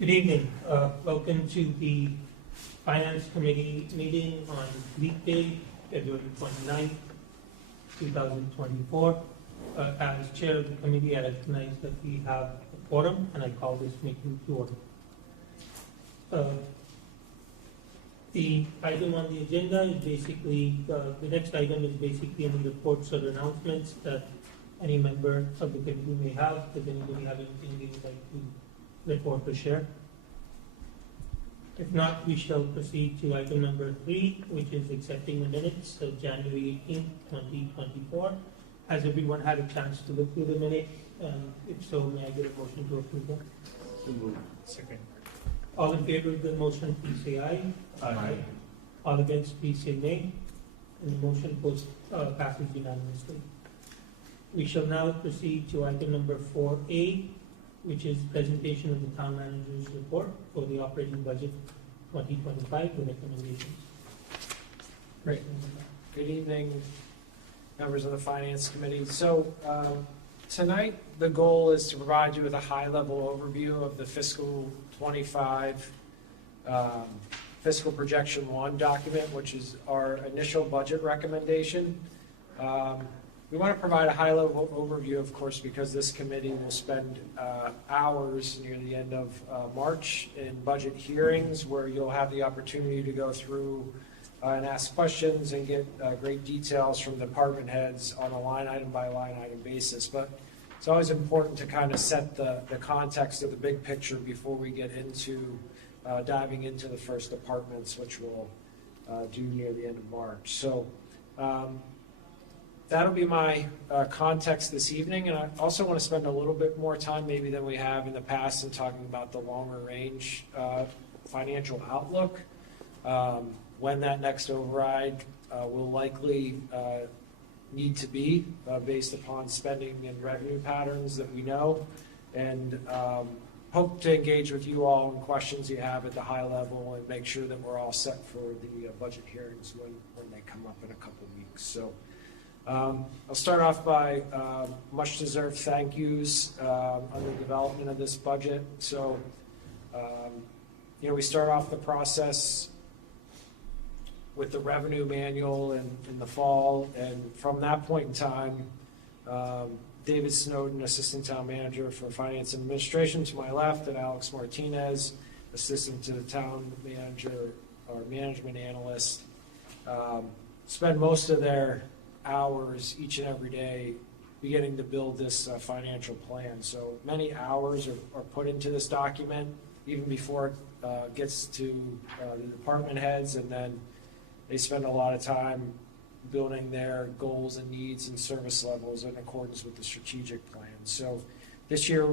Good evening. Welcome to the Finance Committee meeting on weekday, February 29th, 2024. As chair of the committee, I recognize that we have a quorum and I call this meeting to order. The item on the agenda is basically, the next item is basically any reports or announcements that any member of the committee may have. Does anybody have anything they would like to report or share? If not, we shall proceed to item number 3, which is accepting the minutes of January 18th, 2024. Has everyone had a chance to look through the minutes? If so, may I get a motion to approve them? So moved. Second. All in favor of the motion, please say aye. Aye. All against, please say nay. And the motion passes unanimously. We shall now proceed to item number 4A, which is presentation of the town manager's report for the operating budget 2025 with recommendations. Great. Good evening, members of the Finance Committee. So tonight, the goal is to provide you with a high-level overview of the fiscal 25 fiscal projection 1 document, which is our initial budget recommendation. We want to provide a high-level overview, of course, because this committee will spend hours near the end of March in budget hearings where you'll have the opportunity to go through and ask questions and get great details from department heads on a line item by line item basis. But it's always important to kind of set the context of the big picture before we get into diving into the first departments, which we'll do near the end of March. So that'll be my context this evening, and I also want to spend a little bit more time maybe than we have in the past in talking about the longer range financial outlook. When that next override will likely need to be based upon spending and revenue patterns that we know, and hope to engage with you all in questions you have at the high level and make sure that we're all set for the budget hearings when they come up in a couple of weeks. So I'll start off by much deserved thank yous on the development of this budget. So we start off the process with the revenue manual in the fall, and from that point in time, David Snowden, Assistant Town Manager for Finance and Administration to my left, and Alex Martinez, Assistant to the Town Manager or Management Analyst, spend most of their hours each and every day beginning to build this financial plan. So many hours are put into this document even before it gets to the department heads, and then they spend a lot of time building their goals and needs and service levels in accordance with the strategic plan. So this year,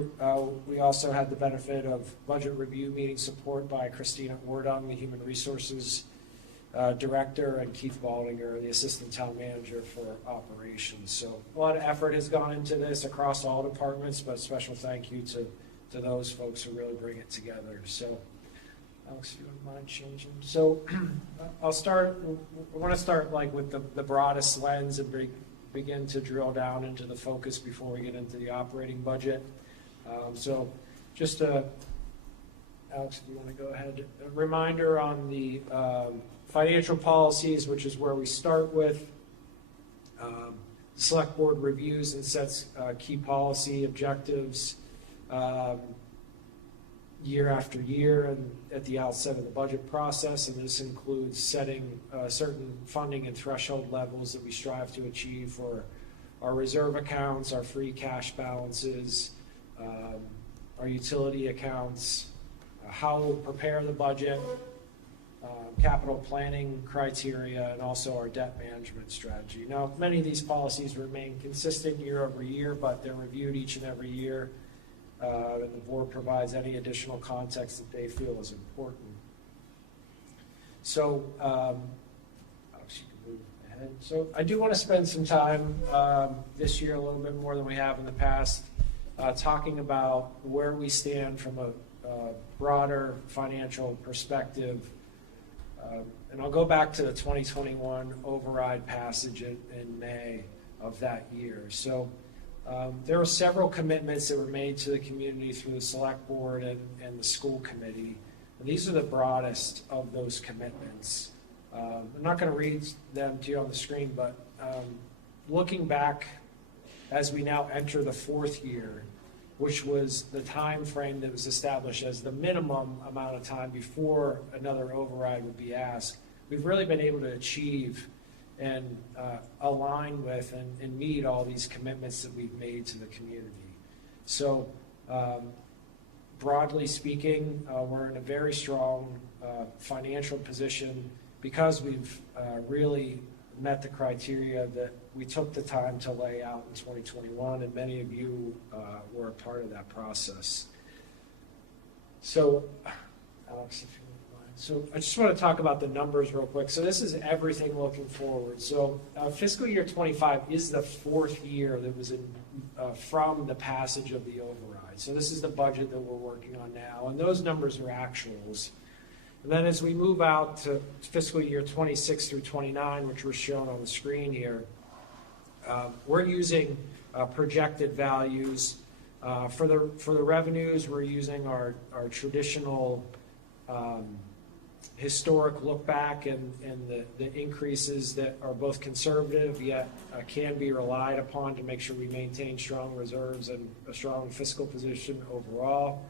we also had the benefit of budget review meeting support by Christina Wardung, the Human Resources Director, and Keith Baldinger, the Assistant Town Manager for Operations. So a lot of effort has gone into this across all departments, but a special thank you to those folks who really bring it together. So Alex, if you wouldn't mind changing. So I'll start, I want to start like with the broadest lens and begin to drill down into the focus before we get into the operating budget. So just Alex, if you want to go ahead, a reminder on the financial policies, which is where we start with. The select board reviews and sets key policy objectives year after year and at the outset of the budget process, and this includes setting certain funding and threshold levels that we strive to achieve for our reserve accounts, our free cash balances, our utility accounts, how we'll prepare the budget, capital planning criteria, and also our debt management strategy. Now, many of these policies remain consistent year over year, but they're reviewed each and every year. And the board provides any additional context that they feel is important. So, Alex, you can move ahead. So I do want to spend some time this year, a little bit more than we have in the past, talking about where we stand from a broader financial perspective. And I'll go back to the 2021 override passage in May of that year. So There were several commitments that were made to the community through the select board and the school committee. And these are the broadest of those commitments. I'm not going to read them to you on the screen, but looking back as we now enter the fourth year, which was the time frame that was established as the minimum amount of time before another override would be asked, we've really been able to achieve and align with and meet all these commitments that we've made to the community. So broadly speaking, we're in a very strong financial position because we've really met the criteria that we took the time to lay out in 2021, and many of you were a part of that process. So, Alex, if you don't mind. So I just want to talk about the numbers real quick. So this is everything looking forward. So fiscal year 25 is the fourth year that was in, from the passage of the override. So this is the budget that we're working on now, and those numbers are actuals. And then as we move out to fiscal year 26 through 29, which were shown on the screen here, we're using projected values. For the revenues, we're using our traditional historic look back and the increases that are both conservative yet can be relied upon to make sure we maintain strong reserves and a strong fiscal position overall.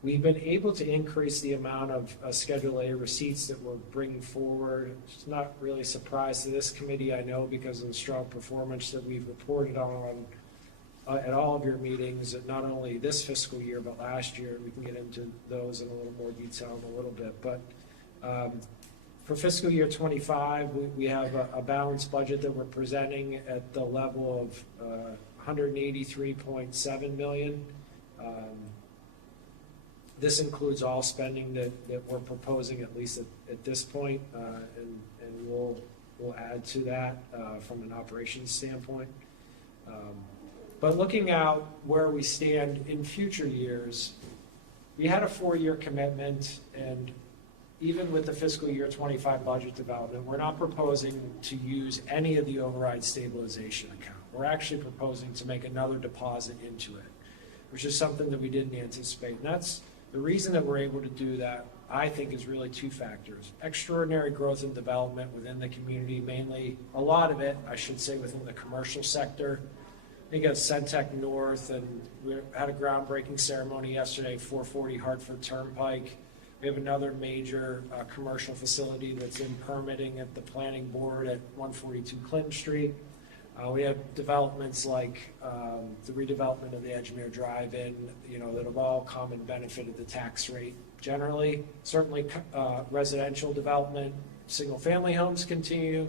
We've been able to increase the amount of Schedule A receipts that we're bringing forward. It's not really a surprise to this committee, I know, because of the strong performance that we've reported on at all of your meetings, not only this fiscal year, but last year. We can get into those in a little more detail in a little bit. But for fiscal year 25, we have a balanced budget that we're presenting at the level of $183.7 million. This includes all spending that we're proposing, at least at this point, and we'll add to that from an operations standpoint. But looking out where we stand in future years, we had a 4-year commitment, and even with the fiscal year 25 budget development, we're not proposing to use any of the override stabilization account. We're actually proposing to make another deposit into it, which is something that we didn't anticipate. And that's the reason that we're able to do that, I think, is really two factors. Extraordinary growth and development within the community, mainly a lot of it, I should say, within the commercial sector. I think of Centec North, and we had a groundbreaking ceremony yesterday, 440 Hartford Turnpike. We have another major commercial facility that's in permitting at the planning board at 142 Clinton Street. We have developments like the redevelopment of the Edgemere Drive-In, that have all come and benefited the tax rate generally. Certainly residential development, single-family homes continue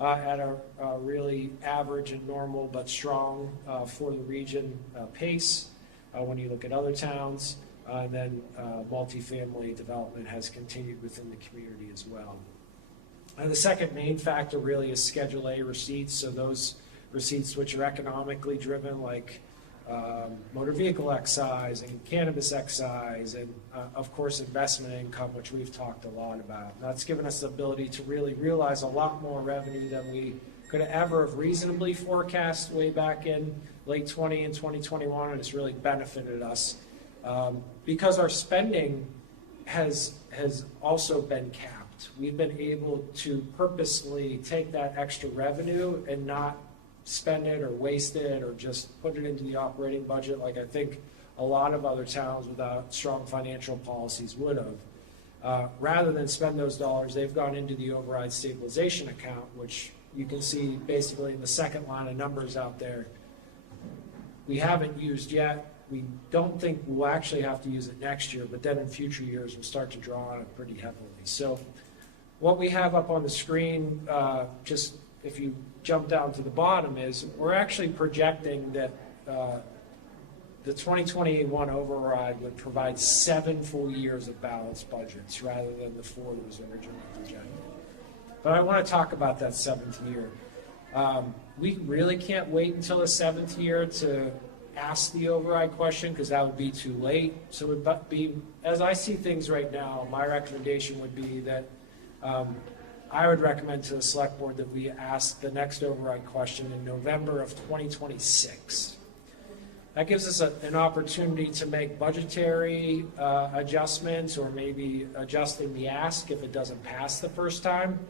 at a really average and normal but strong for the region pace when you look at other towns. And then multifamily development has continued within the community as well. And the second main factor really is Schedule A receipts. So those receipts which are economically driven, like motor vehicle excise and cannabis excise, and of course investment income, which we've talked a lot about. And that's given us the ability to really realize a lot more revenue than we could ever have reasonably forecast way back in late 20 and 2021, and it's really benefited us because our spending has also been capped. We've been able to purposely take that extra revenue and not spend it or waste it or just put it into the operating budget like I think a lot of other towns without strong financial policies would have. Rather than spend those dollars, they've gone into the override stabilization account, which you can see basically in the second line of numbers out there. We haven't used yet. We don't think we'll actually have to use it next year, but then in future years we'll start to draw on it pretty heavily. So what we have up on the screen, just if you jump down to the bottom, is we're actually projecting that the 2021 override would provide 7 full years of balanced budgets rather than the 4 that was originally projected. But I want to talk about that 7th year. We really can't wait until the 7th year to ask the override question because that would be too late. So it would be, as I see things right now, my recommendation would be that I would recommend to the select board that we ask the next override question in November of 2026. That gives us an opportunity to make budgetary adjustments, or maybe adjusting the ask if it doesn't pass the first time.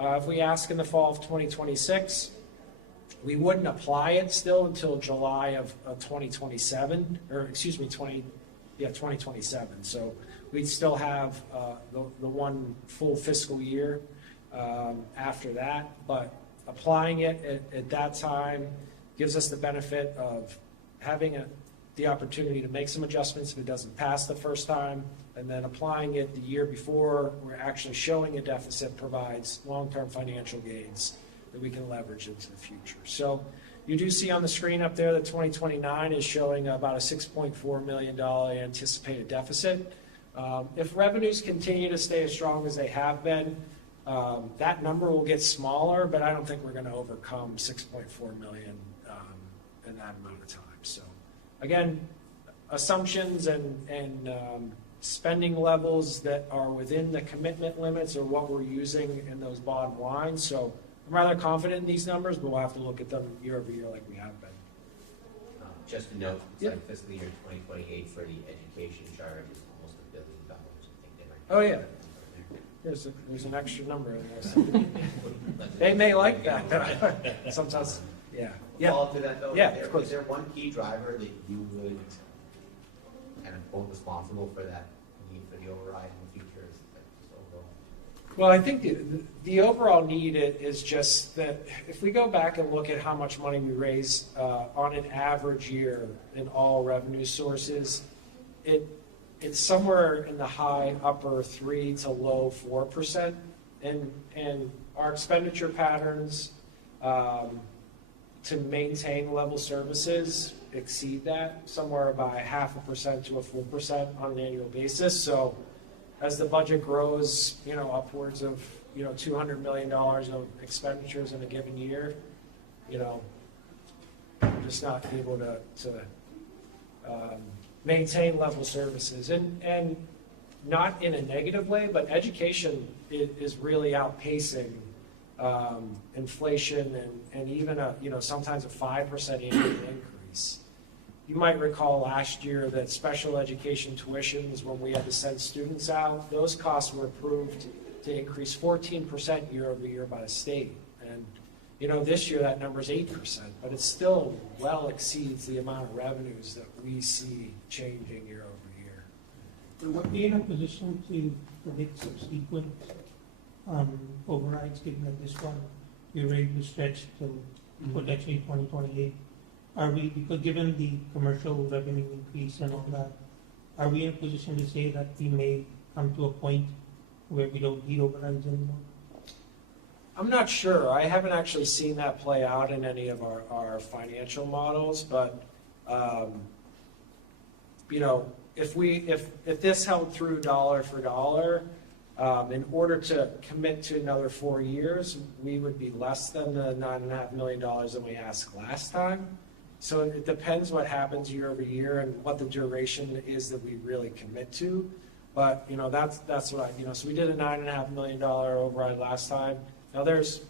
If we ask in the fall of 2026, we wouldn't apply it still until July of 2027, or excuse me, 2027. So we'd still have the one full fiscal year after that, but applying it at that time gives us the benefit of having the opportunity to make some adjustments if it doesn't pass the first time, and then applying it the year before we're actually showing a deficit provides long-term financial gains that we can leverage into the future. So you do see on the screen up there that 2029 is showing about a $6.4 million anticipated deficit. If revenues continue to stay as strong as they have been, that number will get smaller, but I don't think we're going to overcome 6.4 million in that amount of time. So again, assumptions and spending levels that are within the commitment limits are what we're using in those bottom lines. So I'm rather confident in these numbers, but we'll have to look at them year over year like we have been. Just a note, it's Yep. like fiscal year 2028 for the education charge is almost $1 billion. I think they might. Oh, yeah. There's an extra number in there. They may like that. Sometimes, yeah. Follow up to that though. Yeah, is there, of course. is there one key driver that you would kind of hold responsible for that need for the override in the future? Is it like just overall? Well, I think the overall need is just that if we go back and look at how much money we raise on an average year in all revenue sources, it's somewhere in the high upper 3 to low 4%, and our expenditure patterns to maintain level services exceed that, somewhere by 0.5% to 1% on an annual basis. So as the budget grows, upwards of $200 million of expenditures in a given year, we're just not able to maintain level services, and not in a negative way, but education is really outpacing inflation and even sometimes a 5% annual increase. You might recall last year that special education tuitions, when we had to send students out, those costs were approved to increase 14% year over year by the state. And this year that number is 8%, but it still well exceeds the amount of revenues that we see changing year over year. Will we be in a position to predict subsequent overrides, given that this one you're able to stretch till potentially 2028? Are we, because given the commercial revenue increase and all that, are we in a position to say that we may come to a point where we don't need overrides anymore? I'm not sure. I haven't actually seen that play out in any of our financial models, but if this held through dollar for dollar, in order to commit to another 4 years, we would be less than the $9.5 million that we asked last time. So it depends what happens year over year and what the duration is that we really commit to. But that's what so we did a $9.5 million override last time. Now there's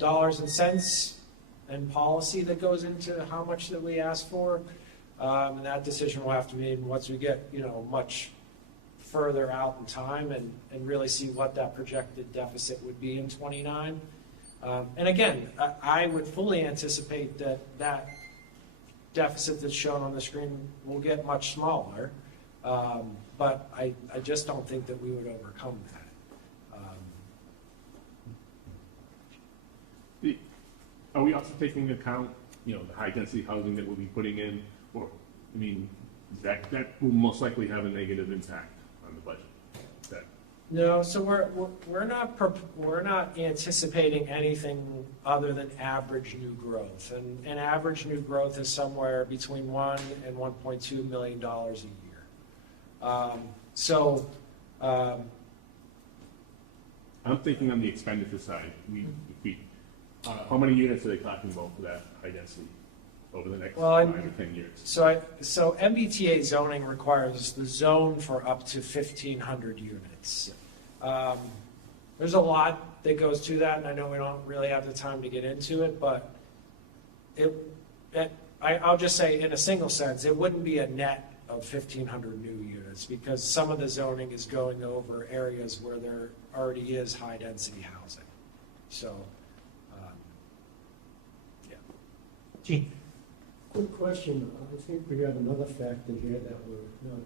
dollars and cents and policy that goes into how much that we ask for, and that decision will have to be made once we get much further out in time and really see what that projected deficit would be in 29. And again, I would fully anticipate that deficit that's shown on the screen will get much smaller, but I just don't think that we would overcome that. Are we also taking into account, the high-density housing that we'll be putting in? Or, that will most likely have a negative impact on the budget. No, so we're not anticipating anything other than average new growth, and average new growth is somewhere between $1 and $1.2 million a year. I'm thinking on the expenditure side. How many units are they talking about for that high density over the next 5 or 10 years? So MBTA zoning requires the zone for up to 1,500 units. There's a lot that goes to that, and I know we don't really have the time to get into it, but I'll just say, in a single sense, it wouldn't be a net of 1,500 new units, because some of the zoning is going over areas where there already is high-density housing. So, yeah. Gene? Quick question. I think we have another factor here that we're not,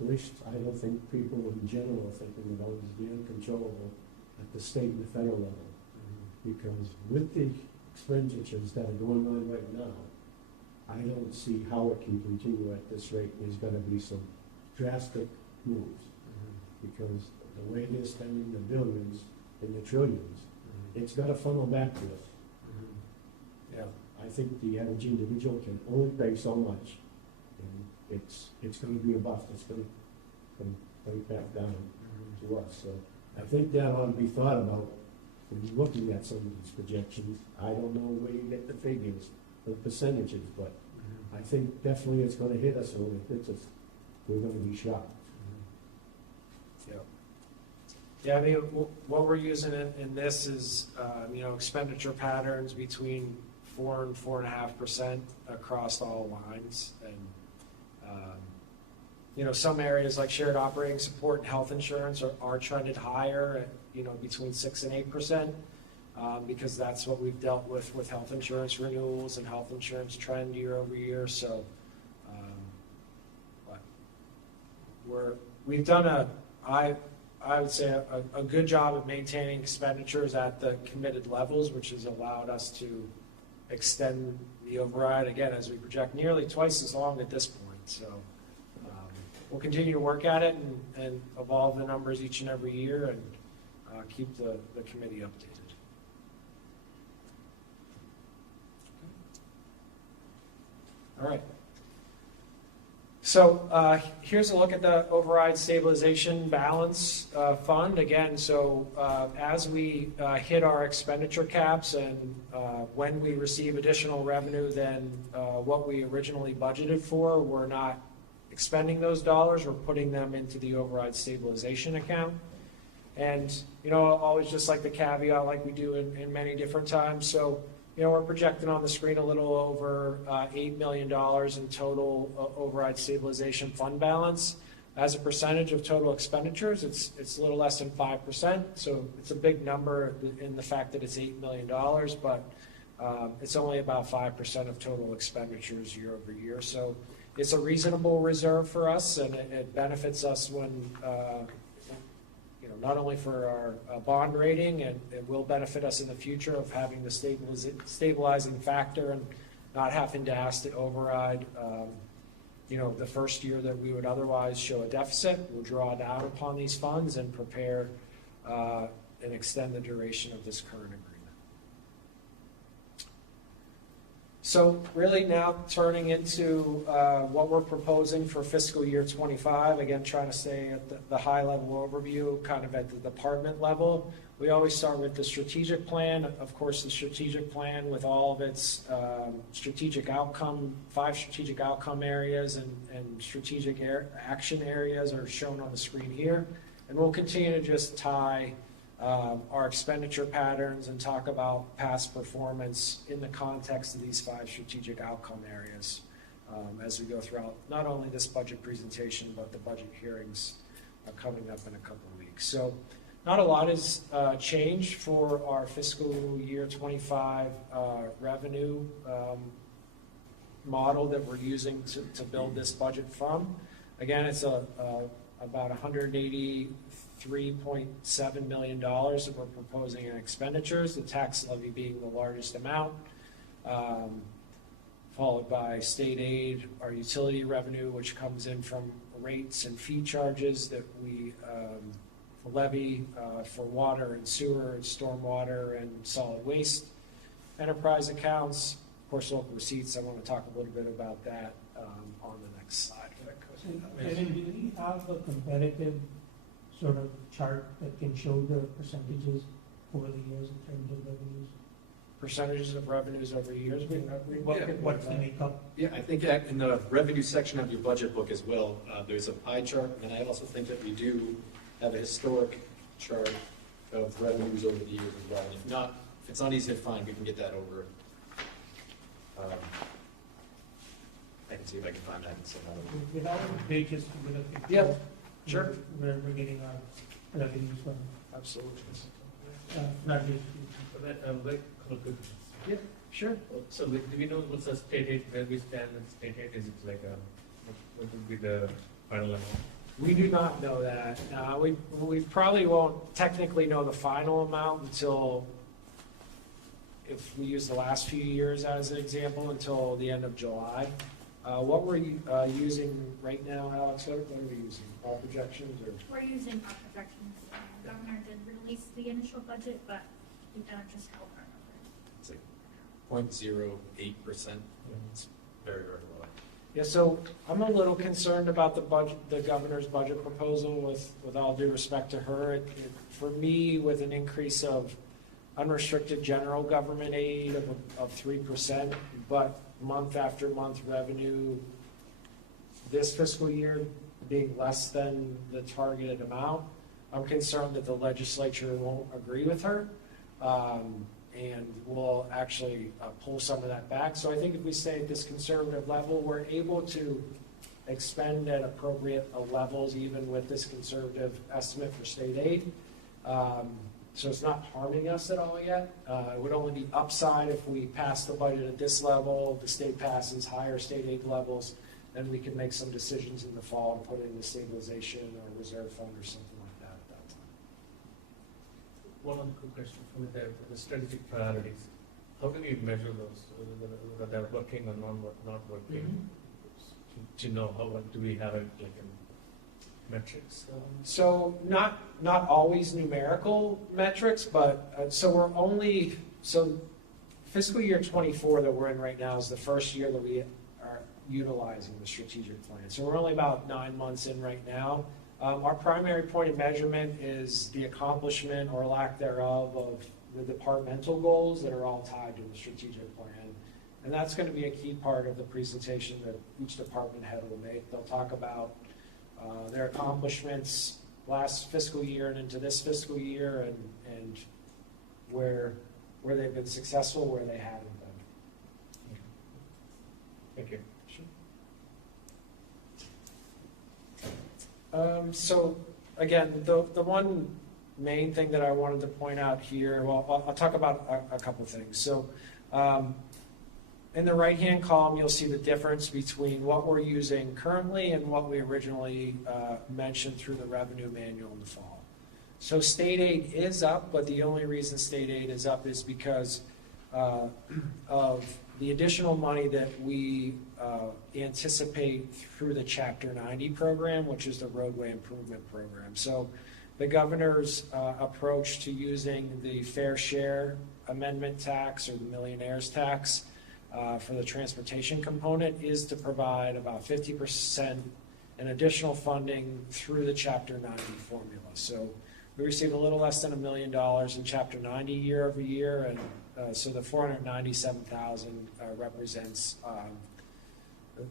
at least I don't think people in general are thinking about is the uncontrollable at the state and the federal level. Because with the expenditures that are going on right now, I don't see how it can continue at this rate. There's gonna be some drastic moves. Because the way they're spending the billions and the trillions, it's gotta funnel back to us. Yeah. I think the average individual can only pay so much, and it's gonna be a bust. It's gonna come right back down to us. So I think that ought to be thought about when you're looking at some of these projections. I don't know where you get the figures, the percentages, but I think definitely it's gonna hit us, and when it hits us, we're gonna be shocked. Yeah, I mean, what we're using in this is, expenditure patterns between 4 and 4.5% across all lines. And, some areas like shared operating support and health insurance are trended higher at, between 6 and 8%, because that's what we've dealt with health insurance renewals and health insurance trend year over year. So, but we've done I would say a good job of maintaining expenditures at the committed levels, which has allowed us to extend the override, again, as we project, nearly twice as long at this point. So we'll continue to work at it and evolve the numbers each and every year, and keep the committee updated. All right. So here's a look at the override stabilization balance fund. Again, so as we hit our expenditure caps and when we receive additional revenue than what we originally budgeted for, we're not expending those dollars, we're putting them into the override stabilization account. And, always just like the caveat like we do in many different times. So, we're projecting on the screen a little over $8 million in total override stabilization fund balance. As a percentage of total expenditures, it's a little less than 5%. So it's a big number in the fact that it's $8 million, but it's only about 5% of total expenditures year over year. So it's a reasonable reserve for us, and it benefits us when not only for our bond rating, and it will benefit us in the future of having the stabilizing factor and not having to ask to override, the first year that we would otherwise show a deficit. We'll draw down upon these funds and prepare and extend the duration of this current agreement. So really now turning into what we're proposing for fiscal year 25, again, trying to stay at the high level overview, kind of at the department level. We always start with the strategic plan. Of course, the strategic plan with all of its strategic outcome, 5 strategic outcome areas and strategic action areas are shown on the screen here. And we'll continue to just tie our expenditure patterns and talk about past performance in the context of these 5 strategic outcome areas as we go throughout not only this budget presentation, but the budget hearings coming up in a couple of weeks. So not a lot has changed for our fiscal year 25 revenue model that we're using to build this budget from. Again, it's about $183.7 million that we're proposing in expenditures, the tax levy being the largest amount, followed by state aid, our utility revenue, which comes in from rates and fee charges that we levy for water and sewer and stormwater and solid waste, enterprise accounts, of course, local receipts. I want to talk a little bit about that on the next slide. Kevin, do we have a comparative sort of chart that can show the percentages over the years in terms of revenues? Percentages of revenues over years? What's the makeup? Yeah, I think in the revenue section of your budget book as well, there's a pie chart, and I also think that we do have a historic chart of revenues over the years as well. And if not, if it's not easy to find, we can get that over. I can see if I can find that and send that over. We have pages to get a picture. Yeah, of sure. Where we're getting our revenues from, Absolutely. not just. Yeah, sure. So do we know what's the state aid, where we stand in state aid? Is it like what would be the final amount? We do not know that. We probably won't technically know the final amount until, if we use the last few years as an example, until the end of July. What were you using right now, Alex? What are we using? Our projections or? We're using our projections. The governor did release the initial budget, but we kind of just held our numbers. It's like 0.08%. It's very, very low. Yeah, so I'm a little concerned about the budget, the governor's budget proposal, with all due respect to her. For me, with an increase of unrestricted general government aid of 3%, but month after month revenue this fiscal year being less than the targeted amount, I'm concerned that the legislature won't agree with her. And we'll actually pull some of that back. So I think if we stay at this conservative level, we're able to expend at appropriate levels even with this conservative estimate for state aid. So it's not harming us at all yet. It would only be upside if we pass the budget at this level, the state passes higher state aid levels, then we can make some decisions in the fall and put it in the stabilization or reserve fund or something like that at that time. One other quick question from the strategic priorities. How do we measure those, whether they're working or not working? To know how, do we have it like in metrics? So not always numerical metrics, but so fiscal year 24 that we're in right now is the first year that we are utilizing the strategic plan. So we're only about 9 months in right now. Our primary point of measurement is the accomplishment or lack thereof of the departmental goals that are all tied to the strategic plan. And that's going to be a key part of the presentation that each department head will make. They'll talk about their accomplishments last fiscal year and into this fiscal year, and where they've been successful, where they haven't been. Thank you. So again, the one main thing that I wanted to point out here, well, I'll talk about a couple things. So in the right-hand column, you'll see the difference between what we're using currently and what we originally mentioned through the revenue manual in the fall. So state aid is up, but the only reason state aid is up is because of the additional money that we anticipate through the Chapter 90 program, which is the roadway improvement program. So the governor's approach to using the fair share amendment tax or the millionaire's tax for the transportation component is to provide about 50% in additional funding through the Chapter 90 formula. So we receive a little less than $1 million in Chapter 90 year over year, and so the $497,000 represents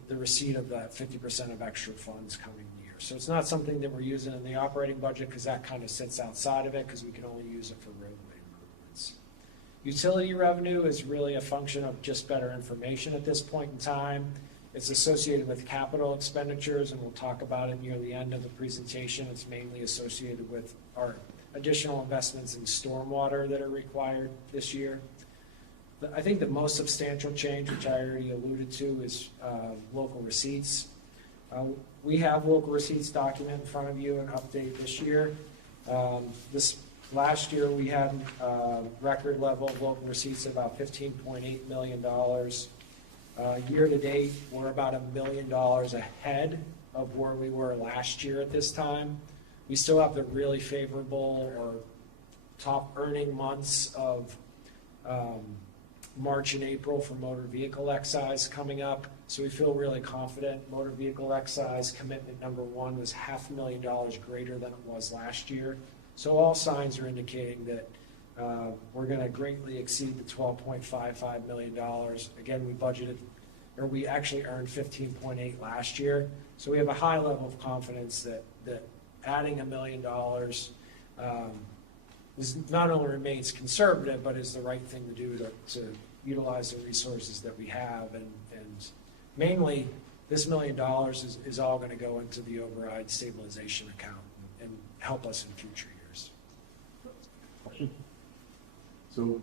the receipt of that 50% of extra funds coming year. So it's not something that we're using in the operating budget because that kind of sits outside of it because we can only use it for roadway improvements. Utility revenue is really a function of just better information at this point in time. It's associated with capital expenditures, and we'll talk about it near the end of the presentation. It's mainly associated with our additional investments in stormwater that are required this year. I think the most substantial change, which I already alluded to, is local receipts. We have local receipts document in front of you, an update this year. This last year we had record level of local receipts of about $15.8 million. Year to date, we're about $1 million ahead of where we were last year at this time. We still have the really favorable or top earning months of March and April for motor vehicle excise coming up. So we feel really confident. Motor vehicle excise commitment number 1 was $500,000 greater than it was last year. So all signs are indicating that we're going to greatly exceed the $12.55 million. Again, we actually earned 15.8 last year. So we have a high level of confidence that adding $1 million not only remains conservative, but is the right thing to do to utilize the resources that we have. And mainly, this $1 million is all going to go into the override stabilization account and help us in future years. Question? So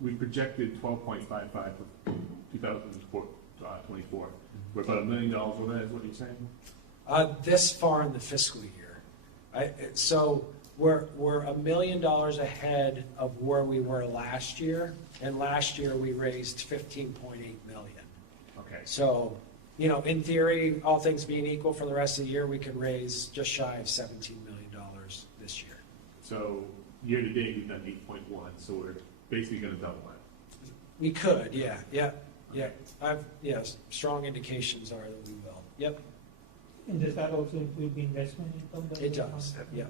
we projected 12.55 for 2024. We're about $1 million over that, is what you're saying? This far in the fiscal year. So we're $1 million ahead of where we were last year, and last year we raised 15.8 million. Okay. So, in theory, all things being equal for the rest of the year, we could raise just shy of $17 million this year. So year to date, we've done 8.1, so we're basically going to double that. We could, yeah. Yes, strong indications are that we will. Yep, And does that also include the investment income? that it we does, have? yeah.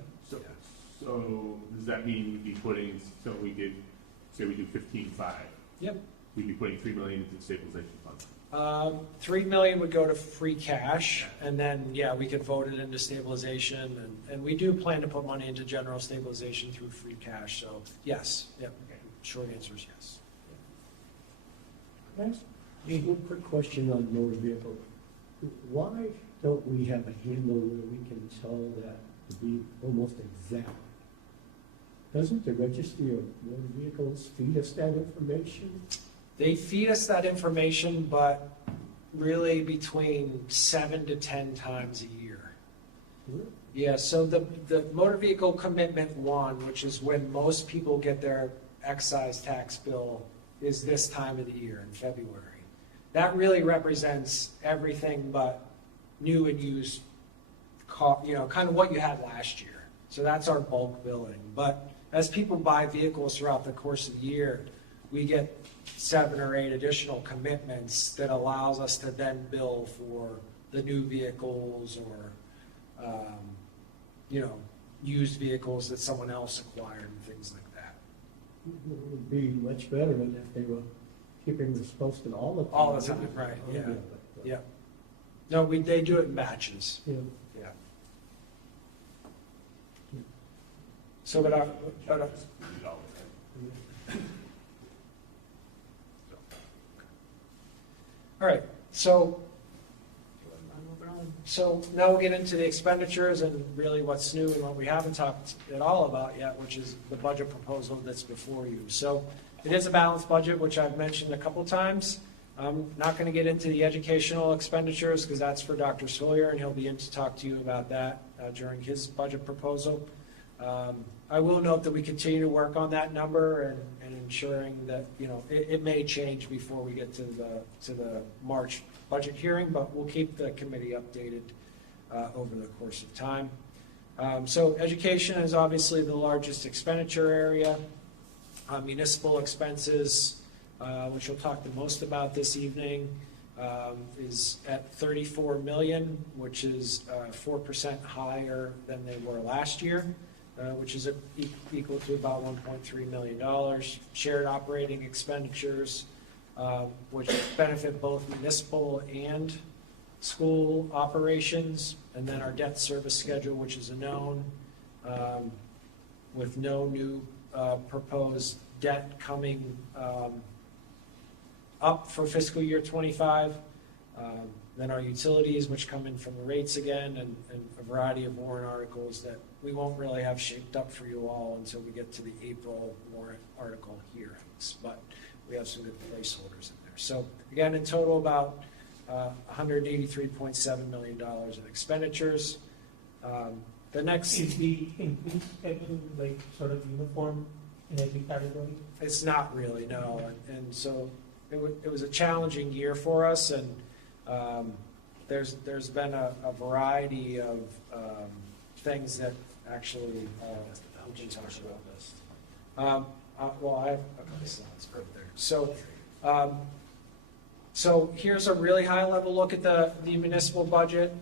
So does that mean we'd be putting, so we did, say we do 15.5? Yep. We'd be putting $3 million into the stabilization fund? 3 million would go to free cash, and then, we could vote it into stabilization, and we do plan to put money into general stabilization through free cash, so yes, short answer is yes. Next, one quick question on motor vehicle. Why don't we have a handle where we can tell that to be almost exact? Doesn't the Registry of Motor Vehicles feed us that information? They feed us that information, but really between 7 to 10 times a year. Yeah, so the motor vehicle commitment 1, which is when most people get their excise tax bill, is this time of the year in February. That really represents everything but new and used car, kind of what you had last year. So that's our bulk billing. But as people buy vehicles throughout the course of the year, we get 7 or 8 additional commitments that allows us to then bill for the new vehicles or, used vehicles that someone else acquired and things like that. It would be much better than if they were keeping this posted all the time. All the time, right, yeah. Yeah. No, they do it in batches. Yeah. Yeah. So, all right, so now we'll get into the expenditures and really what's new and what we haven't talked at all about yet, which is the budget proposal that's before you. So it is a balanced budget, which I've mentioned a couple times. I'm not going to get into the educational expenditures because that's for Dr. Sawyer, and he'll be in to talk to you about that during his budget proposal. I will note that we continue to work on that number and ensuring that, it may change before we get to the March budget hearing, but we'll keep the committee updated over the course of time. So education is obviously the largest expenditure area. Municipal expenses, which we'll talk the most about this evening, is at 34 million, which is 4% higher than they were last year. Which is equal to about $1.3 million. Shared operating expenditures, which benefit both municipal and school operations, and then our debt service schedule, which is a known, with no new proposed debt coming up for fiscal year 25. Then our utilities, which come in from the rates again, and a variety of warrant articles that we won't really have shaped up for you all until we get to the April warrant article hearings, but we have some good placeholders in there. So again, in total, about $183.7 million in expenditures. The next Is the increase like sort of uniform in every category? It's not really, no, and so it was a challenging year for us, and there's been a variety of things that actually we can talk about this. Well, I have a couple slides right there. So here's a really high-level look at the municipal budget.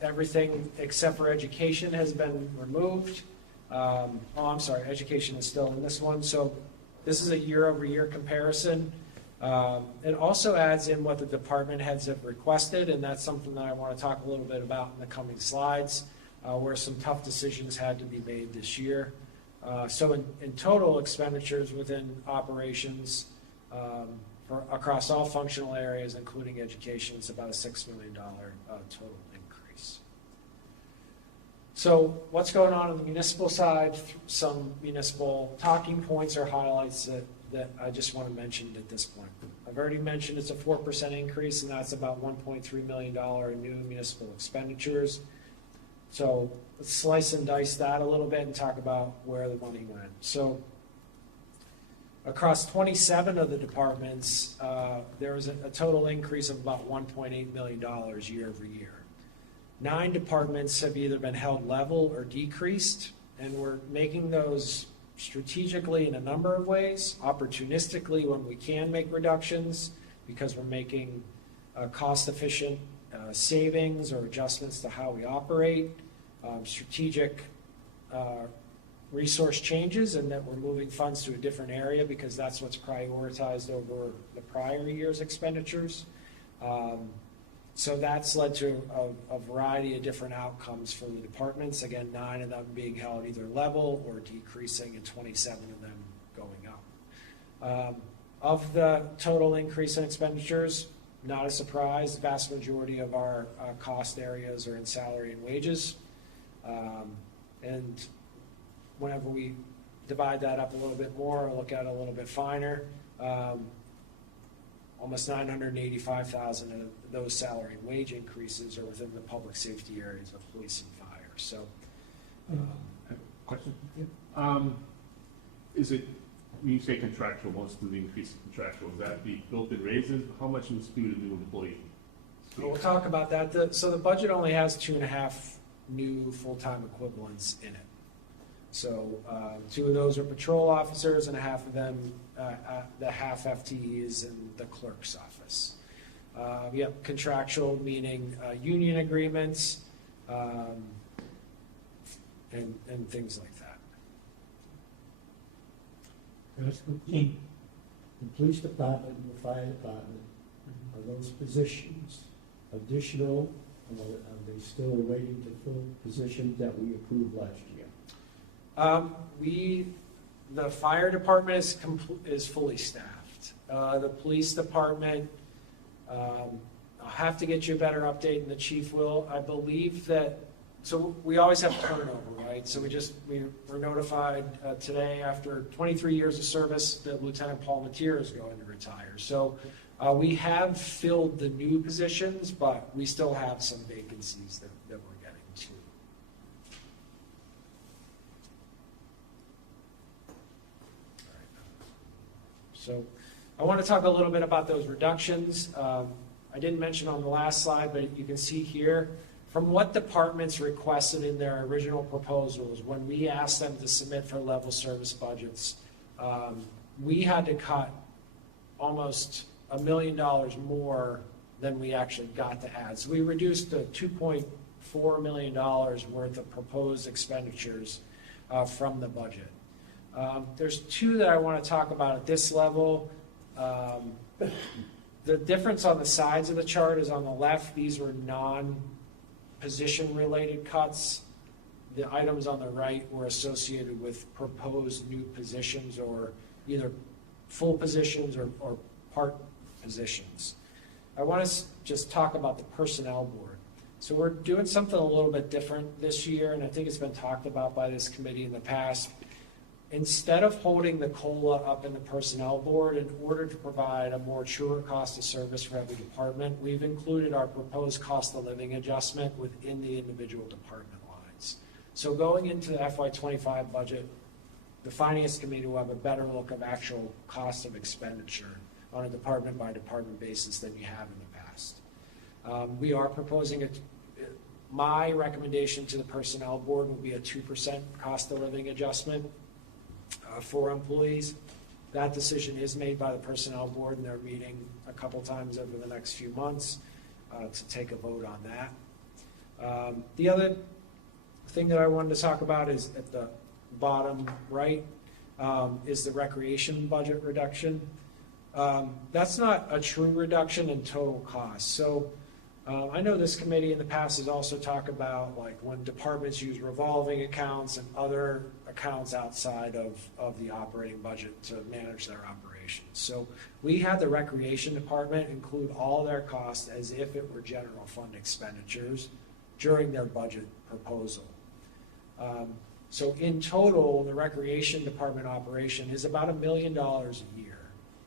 Everything except for education has been removed. I'm sorry, education is still in this one. So this is a year-over-year comparison. It also adds in what the department heads have requested, and that's something that I want to talk a little bit about in the coming slides. where some tough decisions had to be made this year. So in total expenditures within operations, across all functional areas, including education, it's about a $6 million total increase. So what's going on the municipal side? Some municipal talking points or highlights that I just want to mention at this point. I've already mentioned it's a 4% increase, and that's about $1.3 million in new municipal expenditures. So let's slice and dice that a little bit and talk about where the money went. So across 27 of the departments, there was a total increase of about $1.8 million year over year. 9 departments have either been held level or decreased, and we're making those strategically in a number of ways, opportunistically when we can make reductions because we're making cost-efficient savings or adjustments to how we operate, strategic resource changes, and that we're moving funds to a different area because that's what's prioritized over the prior year's expenditures. So that's led to a variety of different outcomes for the departments. Again, 9 of them being held either level or decreasing, and 27 of them going up. Of the total increase in expenditures, not a surprise, the vast majority of our cost areas are in salary and wages. And whenever we divide that up a little bit more or look at it a little bit finer, almost $985,000 of those salary and wage increases are within the public safety areas of police and fire. So, Question? Is it, when you say contractual, most of the increase is contractual, is that the built-in raises? How much was due to new employees? we'll talk about that. So the budget only has 2.5 new full-time equivalents in it. So 2 of those are patrol officers, and 1/2 of them, the half FTEs in the clerk's office. Yep, contractual meaning union agreements and things like that. The police department and the fire department, are those positions additional, or are they still waiting to fill positions that we approved last year? The fire department is fully staffed. The police department, I'll have to get you a better update, and the chief will. I believe that, so we always have turnover, right? So we were notified today, after 23 years of service, that Lieutenant Paul Mateer is going to retire. So we have filled the new positions, but we still have some vacancies that we're getting to. So I want to talk a little bit about those reductions. I didn't mention on the last slide, but you can see here, from what departments requested in their original proposals, when we asked them to submit for level service budgets, we had to cut almost $1 million more than we actually got to add. So we reduced the $2.4 million worth of proposed expenditures from the budget. There's 2 that I want to talk about at this level. The difference on the sides of the chart is on the left. These were non-position related cuts. The items on the right were associated with proposed new positions, or either full positions or part positions. I want to just talk about the personnel board. So we're doing something a little bit different this year, and I think it's been talked about by this committee in the past. Instead of holding the COLA up in the personnel board, in order to provide a more truer cost of service for every department, we've included our proposed cost of living adjustment within the individual department lines. So going into the FY25 budget, the Finance Committee will have a better look of actual cost of expenditure on a department by department basis than you have in the past. We are proposing my recommendation to the personnel board will be a 2% cost of living adjustment for employees. That decision is made by the personnel board, and they're meeting a couple times over the next few months to take a vote on that. The other thing that I wanted to talk about is at the bottom right is the recreation budget reduction. That's not a true reduction in total cost. So I know this committee in the past has also talked about like when departments use revolving accounts and other accounts outside of the operating budget to manage their operations. So we had the recreation department include all their costs as if it were general fund expenditures during their budget proposal. So in total, the recreation department operation is about $1 million a year.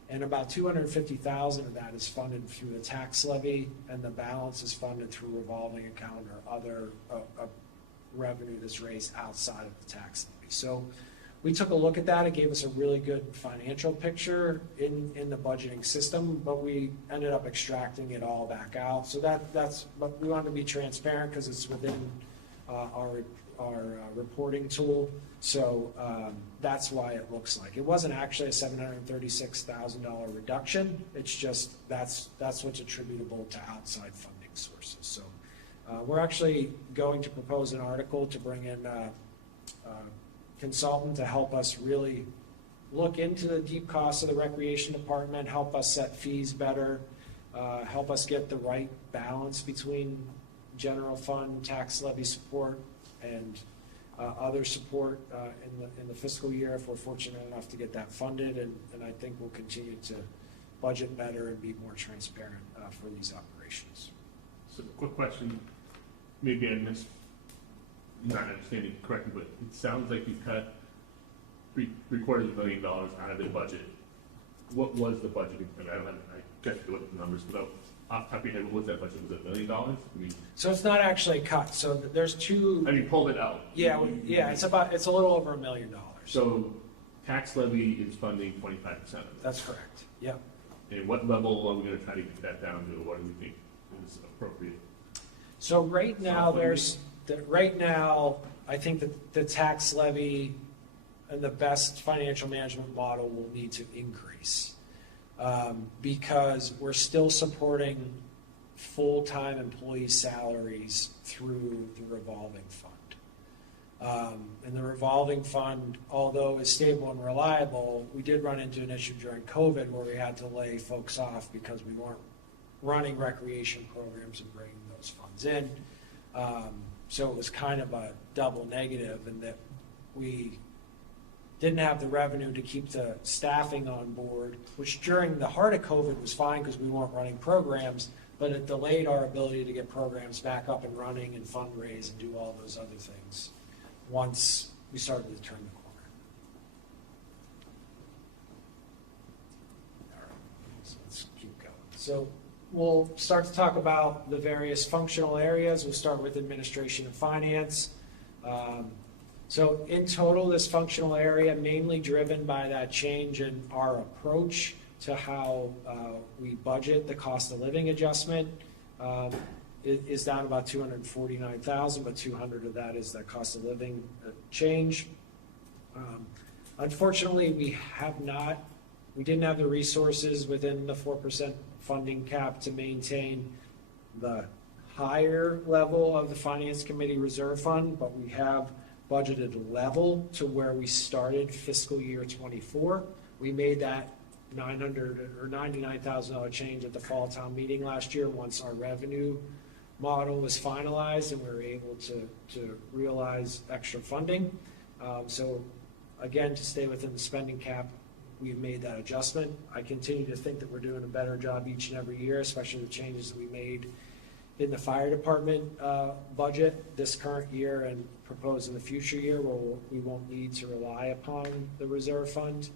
And about $250,000 of that is funded through the tax levy, and the balance is funded through revolving account or other revenue that's raised outside of the tax levy. So we took a look at that. It gave us a really good financial picture in the budgeting system, but we ended up extracting it all back out. So that's, but we wanted to be transparent because it's within our reporting tool. So that's why it looks like. It wasn't actually a $736,000 reduction. It's just that's what's attributable to outside funding sources. So we're actually going to propose an article to bring in a consultant to help us really look into the deep costs of the recreation department, help us set fees better, help us get the right balance between general fund, tax levy support, and other support in the fiscal year if we're fortunate enough to get that funded, and I think we'll continue to budget better and be more transparent for these operations. So quick question, maybe I missed, not understanding it correctly, but it sounds like you cut $750,000 out of the budget. What was the budget? I mean, I don't have, I got to look at the numbers, but off the top of your head, what was that budget? Was it $1 million? I mean, So it's not actually cut. So there's two. I mean, pulled it out. Yeah, it's a little over $1 million. So tax levy is funding 25% of that. That's correct. Yep. And what level are we going to try to get that down to? What do we think is appropriate? So right now, I think that the tax levy and the best financial management model will need to increase because we're still supporting full-time employee salaries through the revolving fund. And the revolving fund, although is stable and reliable, we did run into an issue during COVID where we had to lay folks off because we weren't running recreation programs and bringing those funds in. So it was kind of a double negative in that we didn't have the revenue to keep the staffing on board, which during the heart of COVID was fine because we weren't running programs, but it delayed our ability to get programs back up and running and fundraise and do all those other things once we started to turn the corner. All right, so let's keep going. So we'll start to talk about the various functional areas. We'll start with administration and finance. So in total, this functional area, mainly driven by that change in our approach to how we budget the cost of living adjustment, is down about $249,000, but $200,000 of that is the cost of living change. Unfortunately, we didn't have the resources within the 4% funding cap to maintain the higher level of the Finance Committee Reserve Fund, but we have budgeted level to where we started fiscal year 24. We made that $900,000 or $99,000 change at the fall town meeting last year once our revenue model was finalized and we were able to realize extra funding. So again, to stay within the spending cap, we've made that adjustment. I continue to think that we're doing a better job each and every year, especially the changes that we made in the fire department budget this current year and propose in the future year where we won't need to rely upon the reserve fund.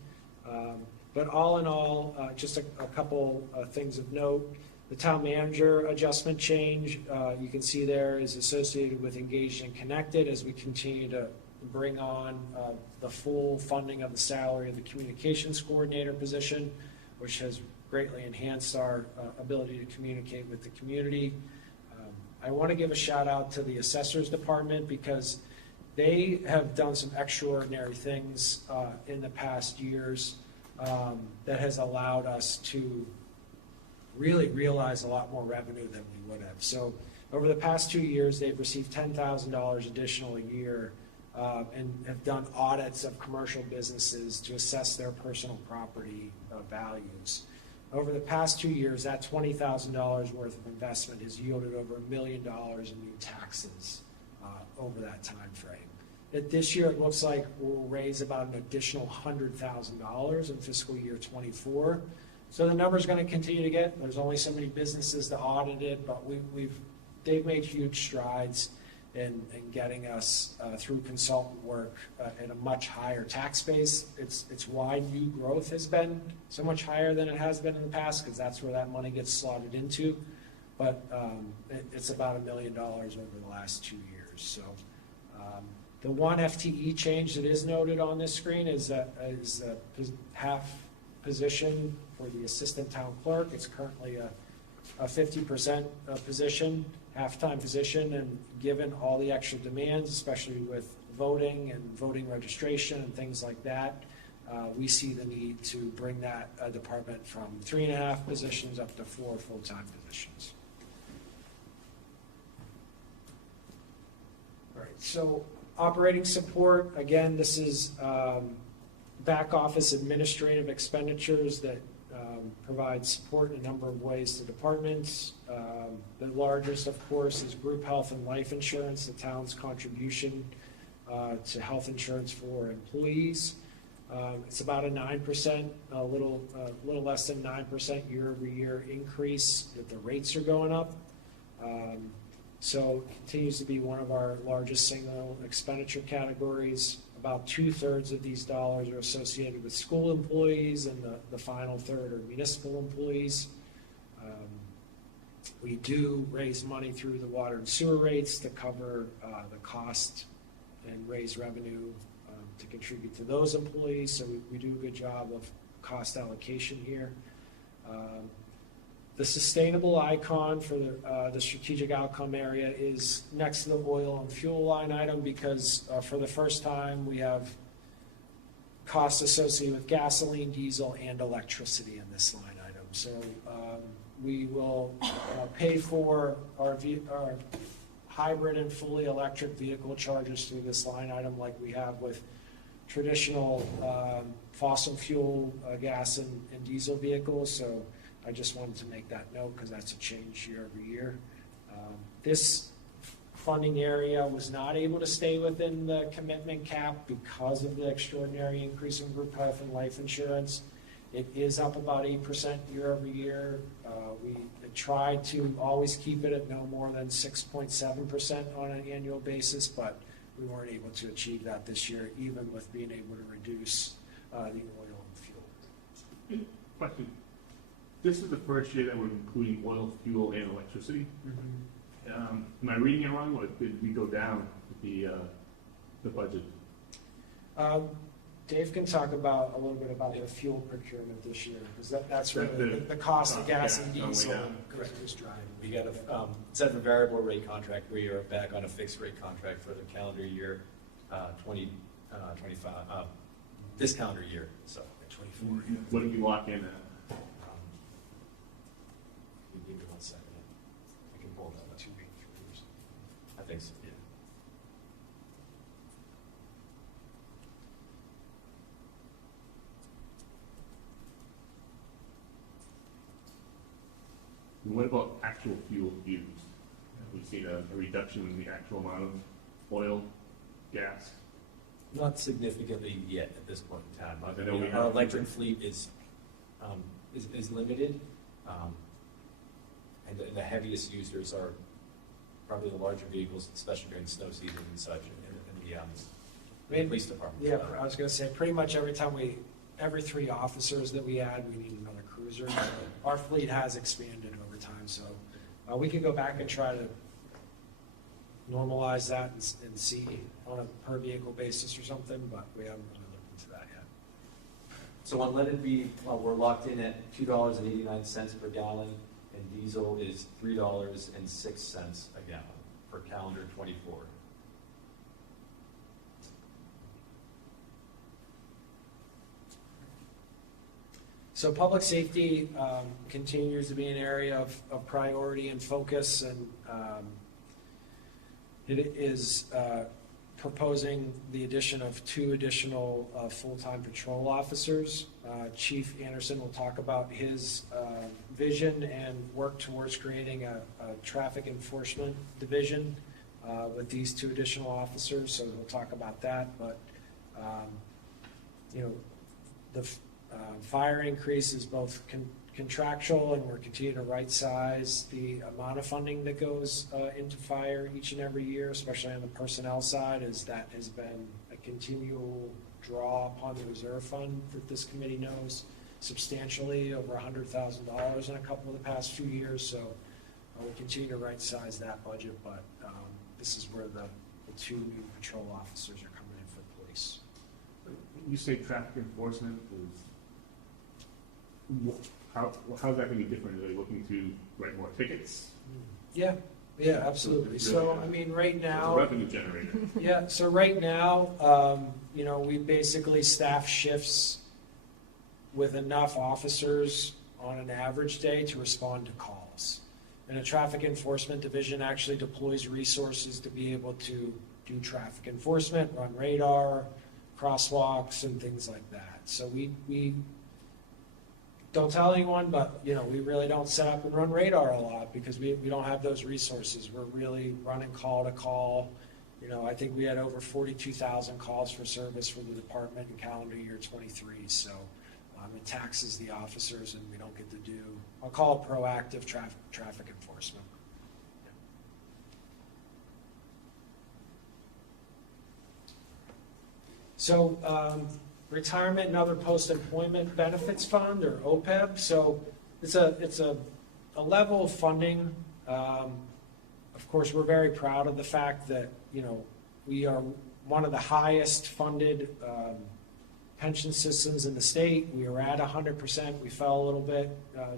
But all in all, just a couple things of note. The town manager adjustment change, you can see there, is associated with Engaged and Connected as we continue to bring on the full funding of the salary of the communications coordinator position, which has greatly enhanced our ability to communicate with the community. I want to give a shout out to the assessors department because they have done some extraordinary things in the past years that has allowed us to really realize a lot more revenue than we would have. So over the past 2 years, they've received $10,000 additional a year and have done audits of commercial businesses to assess their personal property values. Over the past 2 years, that $20,000 worth of investment has yielded over $1 million in new taxes over that time frame. This year, it looks like we'll raise about an additional $100,000 in fiscal year '24. So the number's going to continue to get. There's only so many businesses to audit it, but they've made huge strides in getting us through consultant work at a much higher tax base. It's why new growth has been so much higher than it has been in the past, because that's where that money gets slotted into. But it's about $1 million over the last 2 years. So the one FTE change that is noted on this screen is half position for the assistant town clerk. It's currently a 50% position, half-time position, and given all the extra demands, especially with voting and voting registration and things like that, we see the need to bring that department from 3.5 positions up to 4 full-time positions. All right, so operating support, again, this is back office administrative expenditures that provide support in a number of ways to departments. The largest, of course, is group health and life insurance, the town's contribution to health insurance for employees. It's about a 9%, a little less than 9% year-over-year increase that the rates are going up. So it continues to be one of our largest single expenditure categories. About 2/3 of these dollars are associated with school employees, and the final third are municipal employees. We do raise money through the water and sewer rates to cover the cost and raise revenue to contribute to those employees. So we do a good job of cost allocation here. The sustainable icon for the strategic outcome area is next to the oil and fuel line item, because for the first time we have costs associated with gasoline, diesel, and electricity in this line item. So we will pay for our hybrid and fully electric vehicle charges through this line item, like we have with traditional fossil fuel gas and diesel vehicles. So I just wanted to make that note because that's a change year over year. This funding area was not able to stay within the commitment cap because of the extraordinary increase in group health and life insurance. It is up about 8% year over year. We tried to always keep it at no more than 6.7% on an annual basis, but we weren't able to achieve that this year, even with being able to reduce the oil and fuel. Question. This is the first year that we're including oil, fuel, and electricity. Am I reading it wrong, or did we go down with the budget? Dave can talk about a little bit about the fuel procurement this year, because that's really the cost of gas and diesel is driving. We got instead of a variable rate contract, we are back on a fixed rate contract for the calendar year 2025. This calendar year, so 24. What did you lock in at? Give me 1 second. I can pull that up. 2 weeks. I think so. Yeah. And what about actual fuel used? Have we seen a reduction in the actual amount of oil, gas? Not significantly yet at this point in time. I know we Our have- electric fleet is limited, and the heaviest users are probably the larger vehicles, especially during the snow season and such, and the police department. Yeah, I was going to say, pretty much every 3 officers that we add, we need another cruiser. Our fleet has expanded over time, so we could go back and try to normalize that and see on a per vehicle basis or something, but we haven't really looked into that yet. So unleaded beef, we're locked in at $2.89 per gallon, and diesel is $3.06 a gallon for calendar 24. So public safety continues to be an area of priority and focus, and it is proposing the addition of 2 additional full-time patrol officers. Chief Anderson will talk about his vision and work towards creating a traffic enforcement division with these 2 additional officers, so we'll talk about that. But, you know, the fire increase is both contractual, and we're continuing to right-size the amount of funding that goes into fire each and every year, especially on the personnel side, as that has been a continual draw upon the reserve fund that this committee knows substantially, over $100,000 in a couple of the past few years. So we'll continue to right-size that budget, but this is where the 2 new patrol officers are coming in for police. You say traffic enforcement is, how's that gonna be different? Are they looking to write more tickets? Yeah, absolutely. So, I mean, right It's a now, revenue generator. yeah, so right now, you know, we basically staff shifts with enough officers on an average day to respond to calls. And a traffic enforcement division actually deploys resources to be able to do traffic enforcement, run radar, crosswalks, and things like that. So we don't tell anyone, but, you know, we really don't set up and run radar a lot because we don't have those resources. We're really running call to call. You know, I think we had over 42,000 calls for service for the department in calendar year 23. So it taxes the officers, and we don't get to do, I'll call it proactive traffic enforcement. So retirement and other post-employment benefits fund, or OPEB. So it's a level of funding. Of course, we're very proud of the fact that, you know, we are one of the highest funded pension systems in the state. We were at 100%. We fell a little bit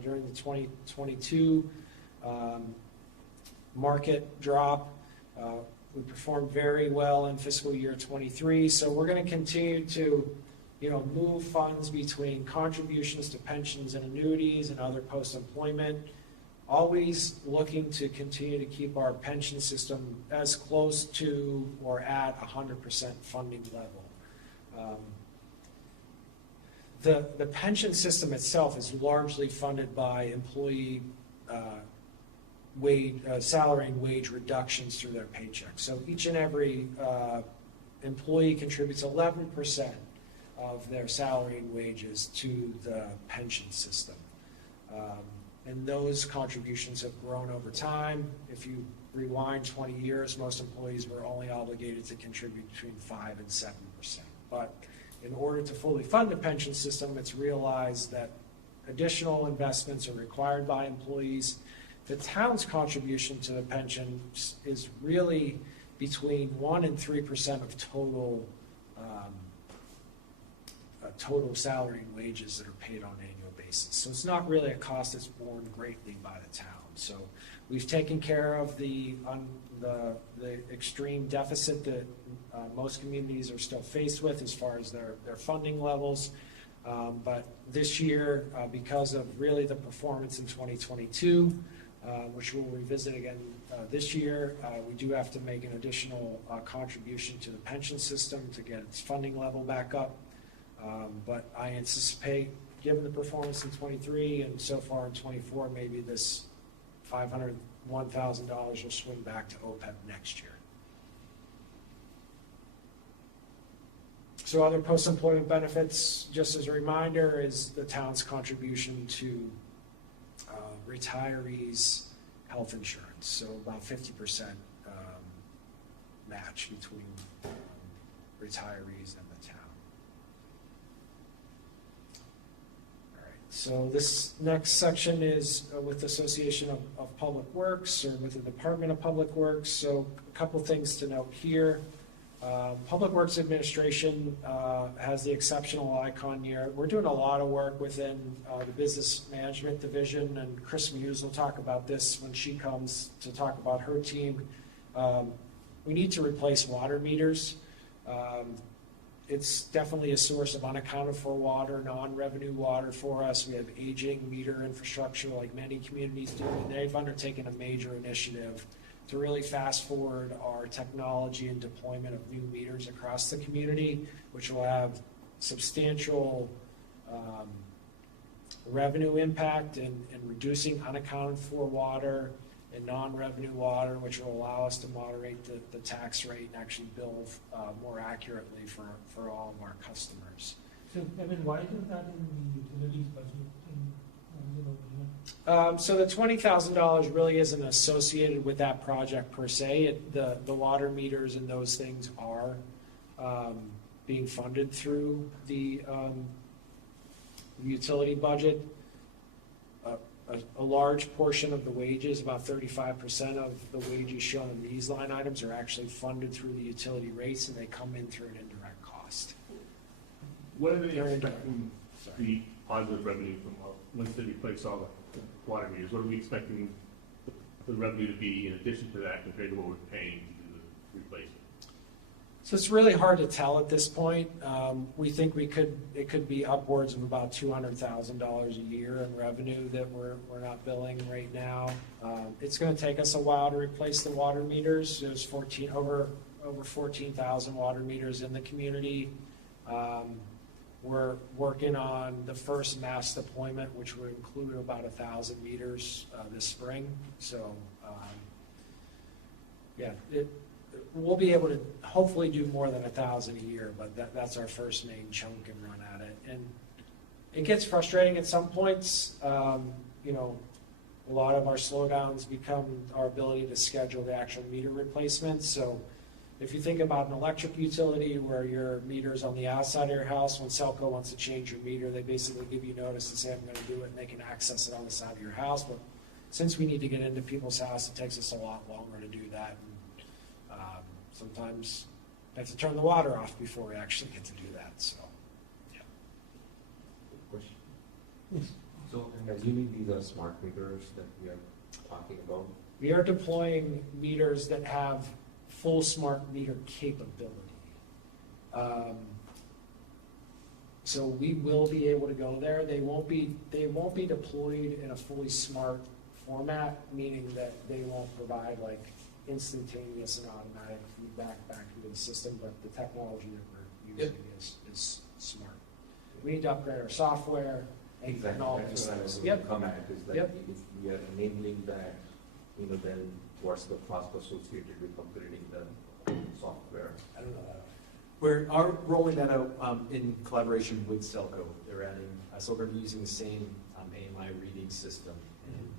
during the 2022 market drop. We performed very well in fiscal year 23. So we're going to continue to, you know, move funds between contributions to pensions and annuities and other post-employment, always looking to continue to keep our pension system as close to or at 100% funding level. The pension system itself is largely funded by employee salary and wage reductions through their paycheck. So each and every employee contributes 11% of their salary and wages to the pension system. And those contributions have grown over time. If you rewind 20 years, most employees were only obligated to contribute between 5 and 7%. But in order to fully fund the pension system, it's realized that additional investments are required by employees. The town's contribution to the pension is really between 1 and 3% of total salary and wages that are paid on an annual basis. So it's not really a cost that's borne greatly by the town. So we've taken care of the extreme deficit that most communities are still faced with as far as their funding levels. But this year, because of really the performance in 2022, which we'll revisit again this year, we do have to make an additional contribution to the pension system to get its funding level back up. But I anticipate, given the performance in 23 and so far in 24, maybe this $501,000 will swing back to OPEB next year. So other post-employment benefits, just as a reminder, is the town's contribution to retirees' health insurance. So about 50% match between retirees and the town. All right. So this next section is with the Association of Public Works, or with the Department of Public Works. So a couple things to note here. Public Works Administration has the exceptional icon year. We're doing a lot of work within the Business Management Division, and Chris Muse will talk about this when she comes to talk about her team. We need to replace water meters. It's definitely a source of unaccounted for water, non-revenue water for us. We have aging meter infrastructure like many communities do, and they've undertaken a major initiative to really fast forward our technology and deployment of new meters across the community, which will have substantial revenue impact in reducing unaccounted for water and non-revenue water, which will allow us to moderate the tax rate and actually bill more accurately for all of our customers. So, Kevin, why isn't that in the utilities budget? So the $20,000 really isn't associated with that project per se. The water meters and those things are being funded through the utility budget. A large portion of the wages, about 35% of the wages shown in these line items, are actually funded through the utility rates, and they come in through an indirect cost. What are they They're expecting the positive revenue from once they replace all the water meters? What are we expecting the revenue to be in addition to that compared to what we're paying to do the replacement? So it's really hard to tell at this point. We think it could be upwards of about $200,000 a year in revenue that we're not billing right now. It's going to take us a while to replace the water meters. There's over 14,000 water meters in the community. We're working on the first mass deployment, which would include about 1,000 meters this spring. So, we'll be able to hopefully do more than 1,000 a year, but that's our first main chunk and run at it. And it gets frustrating at some points. A lot of our slowdowns become our ability to schedule the actual meter replacements. So if you think about an electric utility where your meter's on the outside of your house, when Selco wants to change your meter, they basically give you notice and say, I'm going to do it, and they can access it on the side of your house. But since we need to get into people's house, it takes us a lot longer to do that. Sometimes we have to turn the water off before we actually get to do that. So, yeah. Question. So, I'm assuming these are smart meters that we are talking about? We are deploying meters that have full smart meter capability. So we will be able to go there. They won't be deployed in a fully smart format, meaning that they won't provide like instantaneous and automatic feedback back into the system, but the technology that we're using is smart. We need to upgrade our software and all That's those what I things. was going to come at, is that Yep. if we are enabling that, then what's the cost associated with upgrading the software? I don't know that. We're rolling that out in collaboration with Selco. They're adding, so we're going to be using the same AMI reading system. And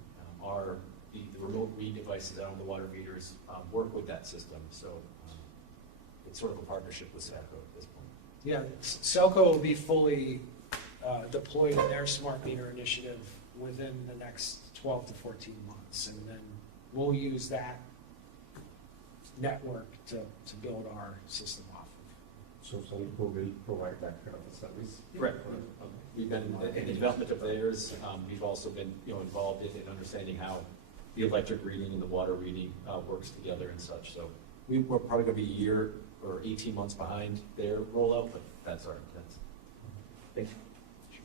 the remote read devices out on the water meters work with that system. So it's sort of a partnership with Selco at this point. Yeah, Selco will be fully deployed in their smart meter initiative within the next 12 to 14 months. And then we'll use that network to build our system off of. So Solco will provide that kind of a service? Correct. We've been in the development of theirs. We've also been involved in understanding how the electric reading and the water reading works together and such. So we're probably going to be a year or 18 months behind their rollout, but that's our intent. Thank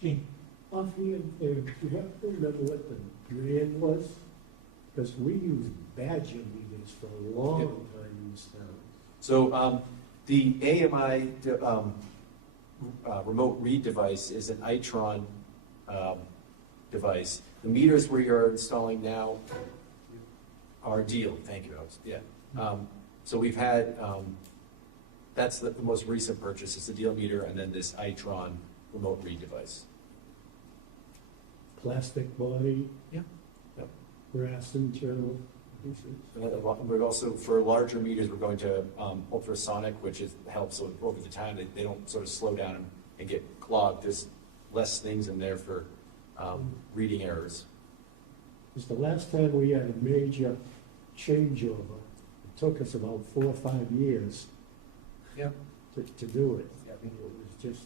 Gene? Offhand, you have to remember what the brand was, because we used Badger meters for a long time in this town. So the AMI remote read device is an Itron device. The meters we are installing now are Deal. Thank you, Alex. Yeah. So we've had, that's the most recent purchase. It's the Deal meter and then this Itron remote read device. Plastic body. Yeah. Yep. Brass internal pieces. We're also, for larger meters, we're going to ultrasonic, which helps over the time. They don't sort of slow down and get clogged. There's less things in there for reading errors. Because the last time we had a major changeover, it took us about 4 or 5 years Yep. to do it. Yep. It was just,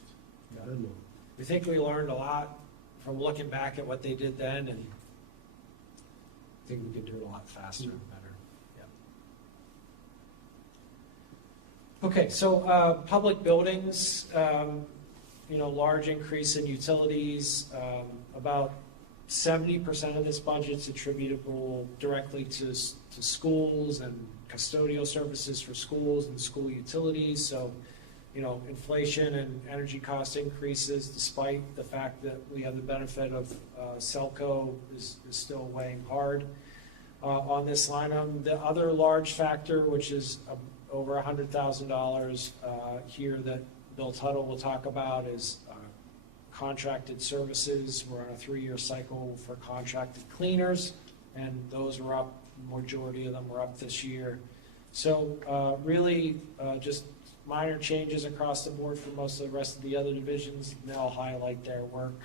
I don't know. We think we learned a lot from looking back at what they did then, and I think we could do it a lot faster and better. Yeah. Okay, so public buildings, large increase in utilities, about 70% of this budget's attributable directly to schools and custodial services for schools and school utilities. So, inflation and energy cost increases, despite the fact that we have the benefit of Selco is still weighing hard on this line item. The other large factor, which is over $100,000 here that Bill Tuttle will talk about, is contracted services. We're on a 3-year cycle for contracted cleaners, and those are up. Majority of them were up this year. So really just minor changes across the board for most of the rest of the other divisions. And they'll highlight their work.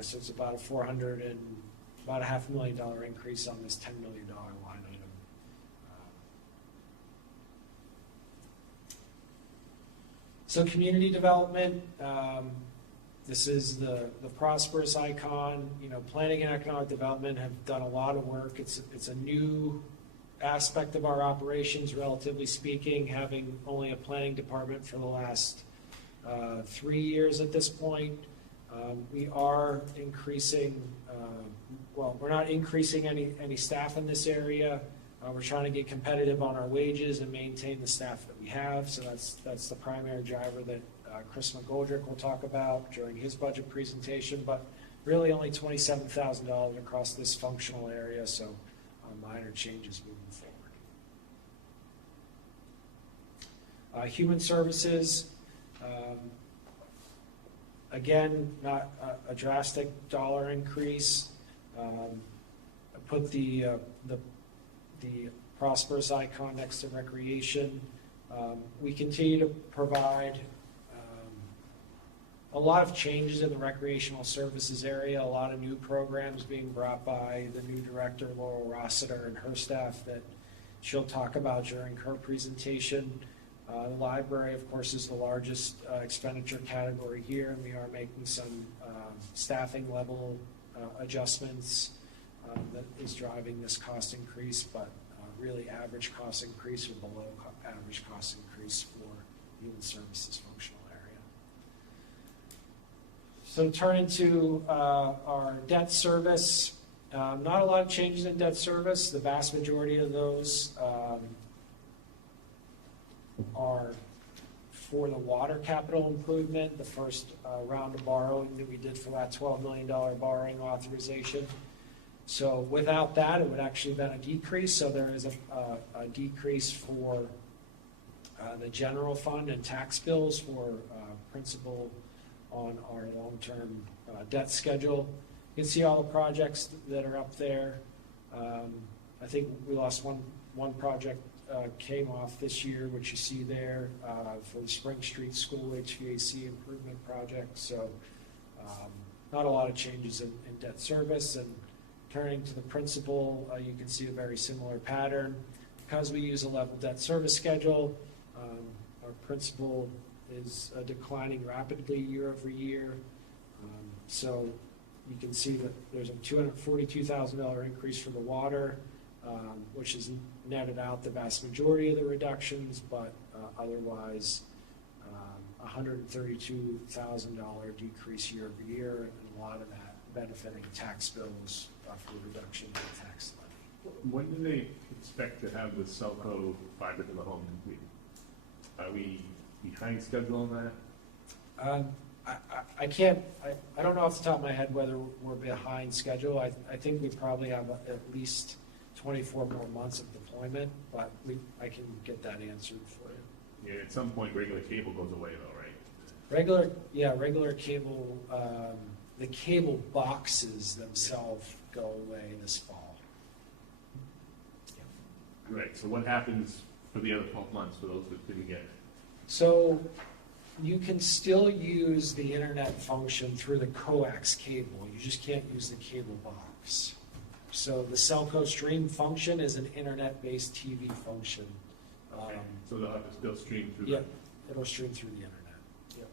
So it's about about a $500,000 increase on this $10 million line item. So community development. This is the prosperous icon. Planning and economic development have done a lot of work. It's a new aspect of our operations, relatively speaking, having only a planning department for the last 3 years at this point. We are increasing, we're not increasing any staff in this area. We're trying to get competitive on our wages and maintain the staff that we have. So that's the primary driver that Chris McGoldrick will talk about during his budget presentation, but really only $27,000 across this functional area, so minor changes moving forward. Human services, again, not a drastic dollar increase. I put the prosperous icon next to recreation. We continue to provide a lot of changes in the recreational services area, a lot of new programs being brought by the new director, Laurel Rossiter, and her staff that she'll talk about during her presentation. The library, of course, is the largest expenditure category here, and we are making some staffing level adjustments that is driving this cost increase, but really average cost increase or below average cost increase for human services functional area. So turning to our debt service, not a lot of changes in debt service. The vast majority of those are for the water capital improvement, the first round of borrowing that we did for that $12 million borrowing authorization. So without that, it would actually have been a decrease. So there is a decrease for the general fund and tax bills for principal on our long-term debt schedule. You can see all the projects that are up there. I think we lost one project came off this year, which you see there for the Spring Street School HVAC improvement project. So not a lot of changes in debt service. And turning to the principal, you can see a very similar pattern. Because we use a level debt service schedule, our principal is declining rapidly year over year. So you can see that there's a $242,000 increase for the water, which is netted out the vast majority of the reductions, but otherwise $132,000 decrease year over year, and a lot of that benefiting tax bills for reduction in tax levy. When do they expect to have the Selco fiber to the home complete? Are we behind schedule on that? I don't know off the top of my head whether we're behind schedule. I think we probably have at least 24 more months of deployment, but I can get that answered for you. Yeah, at some point regular cable goes away though, right? Regular cable, the cable boxes themselves go away this fall. Right, so what happens for the other 12 months for those that didn't get it? So you can still use the internet function through the coax cable. You just can't use the cable box. So the Selco Stream function is an internet-based TV function. Okay. So they'll have to still stream through. Yeah, it'll stream through the internet. Yep.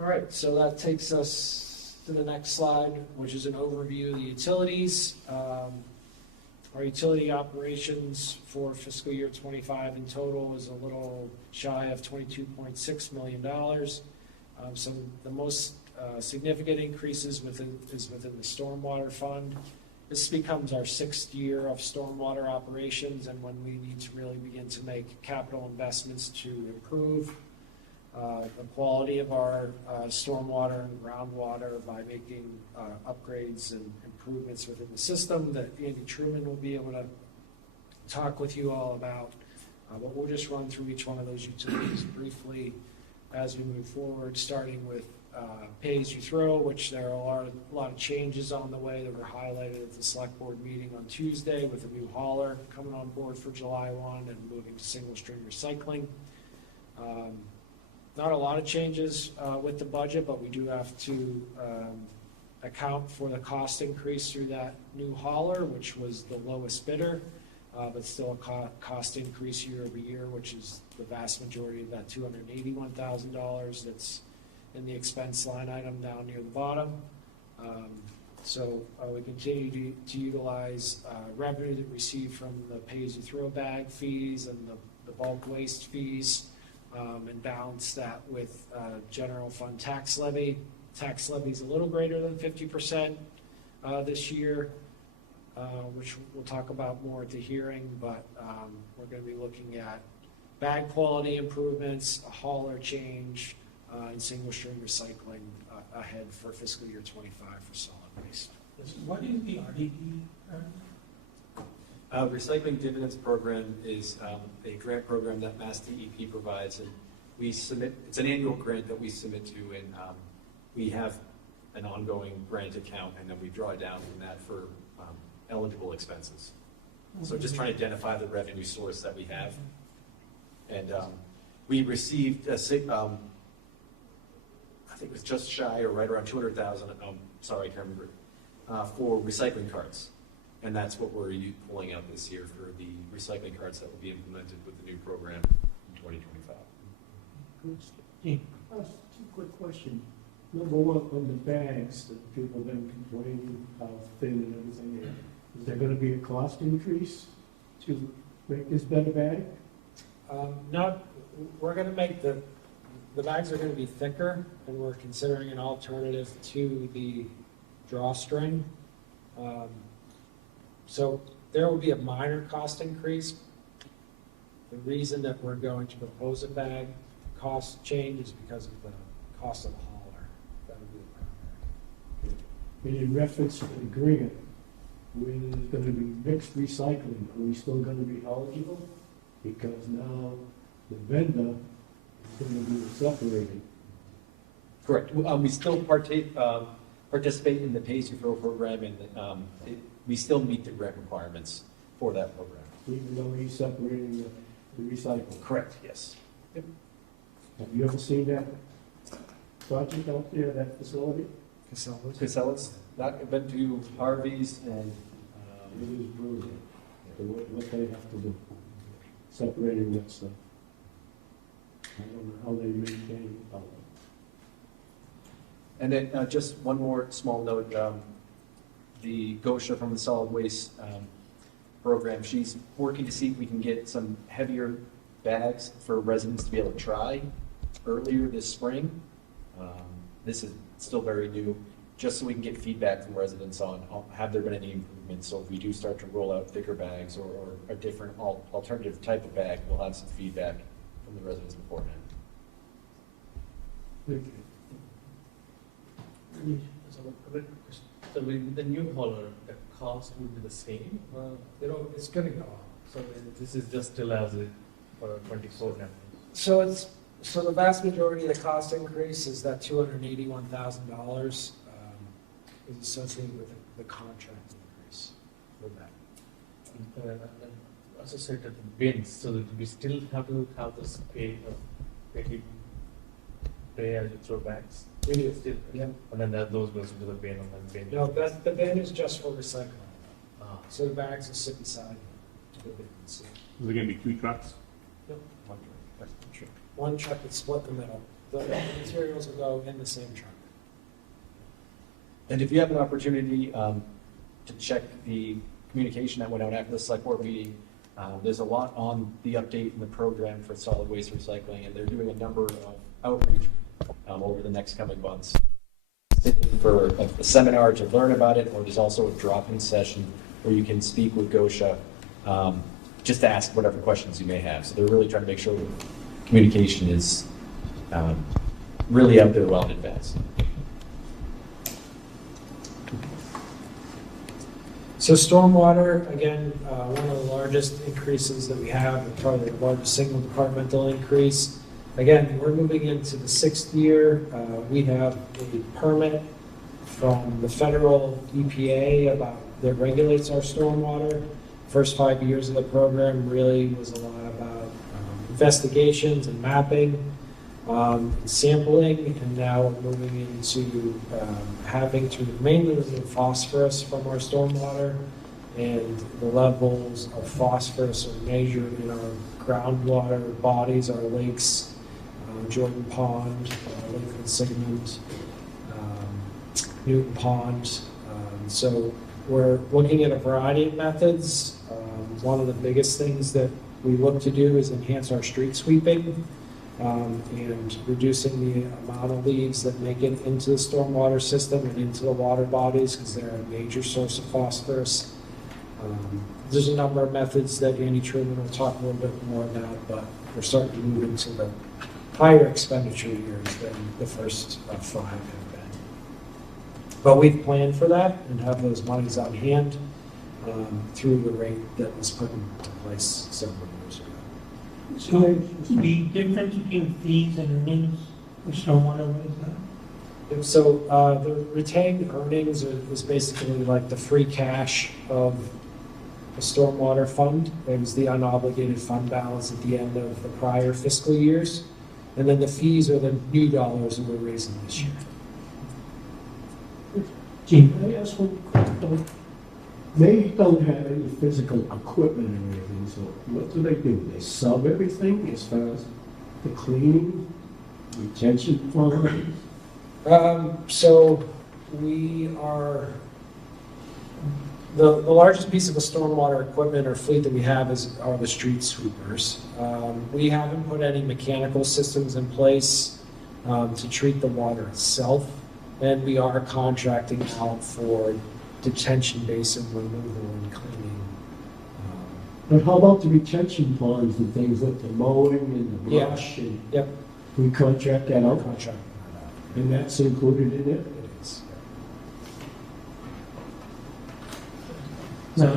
All right, so that takes us to the next slide, which is an overview of the utilities. Our utility operations for fiscal year 25 in total is a little shy of $22.6 million. So the most significant increases is within the stormwater fund. This becomes our 6th year of stormwater operations, and when we need to really begin to make capital investments to improve the quality of our stormwater and groundwater by making upgrades and improvements within the system that Andy Truman will be able to talk with you all about. But we'll just run through each one of those utilities briefly as we move forward, starting with pay-as-you-throw, which there are a lot of changes on the way that were highlighted at the select board meeting on Tuesday, with a new hauler coming on board for July 1 and moving to single-stream recycling. Not a lot of changes with the budget, but we do have to account for the cost increase through that new hauler, which was the lowest bidder, but still a cost increase year over year, which is the vast majority of that $281,000 that's in the expense line item down near the bottom. So we continue to utilize revenue that we receive from the pay-as-you-throw bag fees and the bulk waste fees, and balance that with general fund tax levy. Tax levy is a little greater than 50% this year, which we'll talk about more at the hearing, but we're going to be looking at bag quality improvements, a hauler change, and single-stream recycling ahead for fiscal year 25 for solid waste. What is the RDP? Recycling Dividends Program is a grant program that Mass DEP provides, and we submit. It's an annual grant that we submit to, and we have an ongoing grant account, and then we draw down from that for eligible expenses. So just trying to identify the revenue source that we have, and we received I think it was just shy or right around 200,000. Sorry, I can't remember. For recycling cards. And that's what we're pulling out this year for the recycling cards that will be implemented with the new program in 2025. Two quick questions. Number one, on the bags that people have been complaining how thin and everything is there going to be a cost increase to make this better bag? We're going to make the bags are going to be thicker, and we're considering an alternative to the drawstring. So there will be a minor cost increase. The reason that we're going to propose a bag cost change is because of the cost of the hauler. That would be the primary. And in reference to the grant, when there's going to be mixed recycling, are we still going to be eligible? Because now the vendor is going to be separated. Correct. We still participate in the pay-as-you-throw program, and we still meet the grant requirements for that program. Even though he's separating the recycling. Correct, yes. Have you ever seen that project out there, that facility? Casellas, I've been to Harvey's, and It is brutal, what they have to do, separating that stuff. I don't know how they maintain it. and then just one more small note. The Gosha from the solid waste program, she's working to see if we can get some heavier bags for residents to be able to try earlier this spring. This is still very new, just so we can get feedback from residents on have there been any improvements. So if we do start to roll out thicker bags or a different alternative type of bag, we'll have some feedback from the residents beforehand. So with the new hauler, the cost would be the same? It's going to go up. So this is just still as it for 24 now? So the vast majority of the cost increase is that $281,000 is associated with the contract increase with that. Associated bins, so that we still have to have this pay as you throw bags? We do. Still, Yeah. and then those goes into the bin, and then bin. No, the bin is just for recycling. Ah. So the bags will sit beside the bin. So Is it gonna be 2 trucks? one truck that's split in the middle. The materials will go in the same truck. And if you have an opportunity to check the communication that went out after the select board meeting, there's a lot on the update in the program for solid waste recycling, and they're doing a number of outreach over the next coming months. sit in for a seminar to learn about it, or there's also a drop-in session where you can speak with Gosha, just to ask whatever questions you may have. So they're really trying to make sure that communication is really out there well in advance. So stormwater, again, one of the largest increases that we have, probably the largest single departmental increase. Again, we're moving into the 6th year. We have a permit from the federal EPA that regulates our stormwater. First 5 years of the program really was a lot about investigations and mapping, sampling, and now we're moving into having to mainly remove phosphorus from our stormwater, and the levels of phosphorus are measured in our groundwater bodies, our lakes, Jordan Pond, Lake Sigmund, Newton Pond. So we're looking at a variety of methods. One of the biggest things that we look to do is enhance our street sweeping and reducing the amount of leaves that make it into the stormwater system and into the water bodies, because they're a major source of phosphorus. There's a number of methods that Andy Truman will talk a little bit more about, but we're starting to move into the higher expenditure years than the first 5 have been. But we've planned for that and have those monies on hand through the rate that was put into place several years ago. So the difference between fees and earnings for stormwater, what is that? So the retained earnings is basically like the free cash of the stormwater fund. It was the unobligated fund balance at the end of the prior fiscal years. And then the fees are the new dollars that we're raising this year. Gene, can I ask one quick thing? They don't have any physical equipment or anything, so what do? They sub everything as far as the cleaning, retention ponds? So we are, the largest piece of the stormwater equipment or fleet that we have are the street sweepers. We haven't put any mechanical systems in place to treat the water itself, and we are contracting out for detention basin removal and cleaning. But how about the retention ponds and things like the mowing and the Yeah. brush? And Yep. we contract that out, Contract. and that's included in it? It is. Now,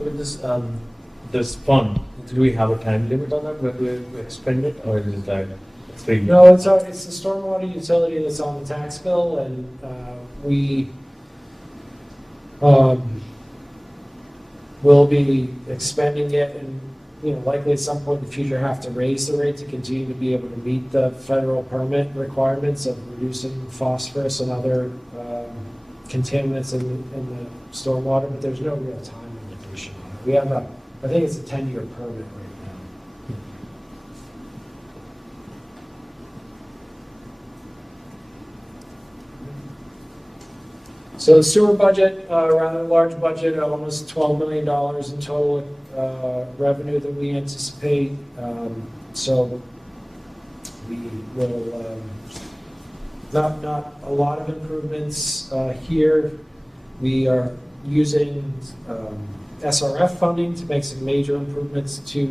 With this fund, do we have a time limit on that, where we expend it, or is it like 3 years? No, it's the stormwater utility that's on the tax bill, and we will be expending it, and likely at some point in the future have to raise the rate to continue to be able to meet the federal permit requirements of reducing phosphorus and other contaminants in the stormwater, but there's no real time limitation on it. We have I think it's a 10-year permit right now. So the sewer budget, rather large budget, almost $12 million in total revenue that we anticipate. So we will, not a lot of improvements here. We are using SRF funding to make some major improvements to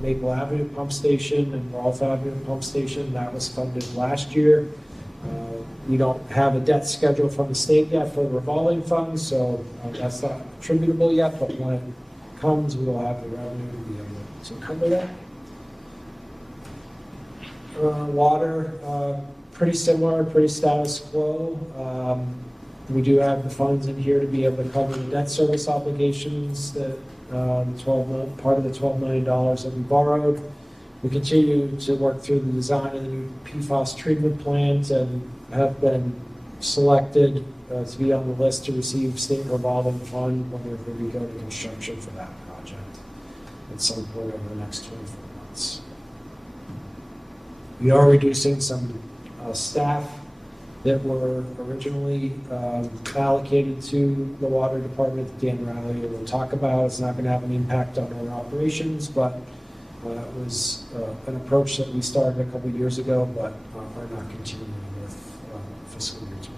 Maple Avenue Pump Station and Rolfe Avenue Pump Station. That was funded last year. We don't have a debt schedule from the state yet for the revolving funds, so that's not attributable yet, but when it comes, we will have the revenue to be able to cover that. Water, pretty similar, pretty status quo. We do have the funds in here to be able to cover the debt service obligations that part of the $12 million that we borrowed. We continue to work through the design of the new PFAS treatment plant and have been selected to be on the list to receive state revolving fund whenever we go to construction for that project at some point over the next 24 months. We are reducing some staff that were originally allocated to the water department that Dan Riley will talk about. It's not going to have an impact on our operations, but it was an approach that we started a couple years ago, but are not continuing with fiscal year 25.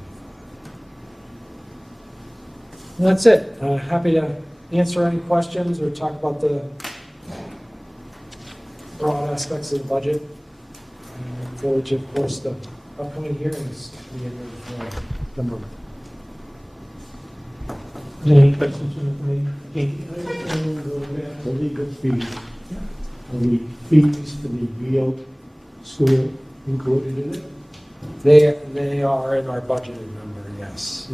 And that's it. Happy to answer any questions or talk about the broad aspects of the budget. And look forward to, of course, the upcoming hearings at the end of the month. Any questions from the committee? Katie? The legal fees, are the fees for the Beal school included in it? They are in our budgeted number, yes.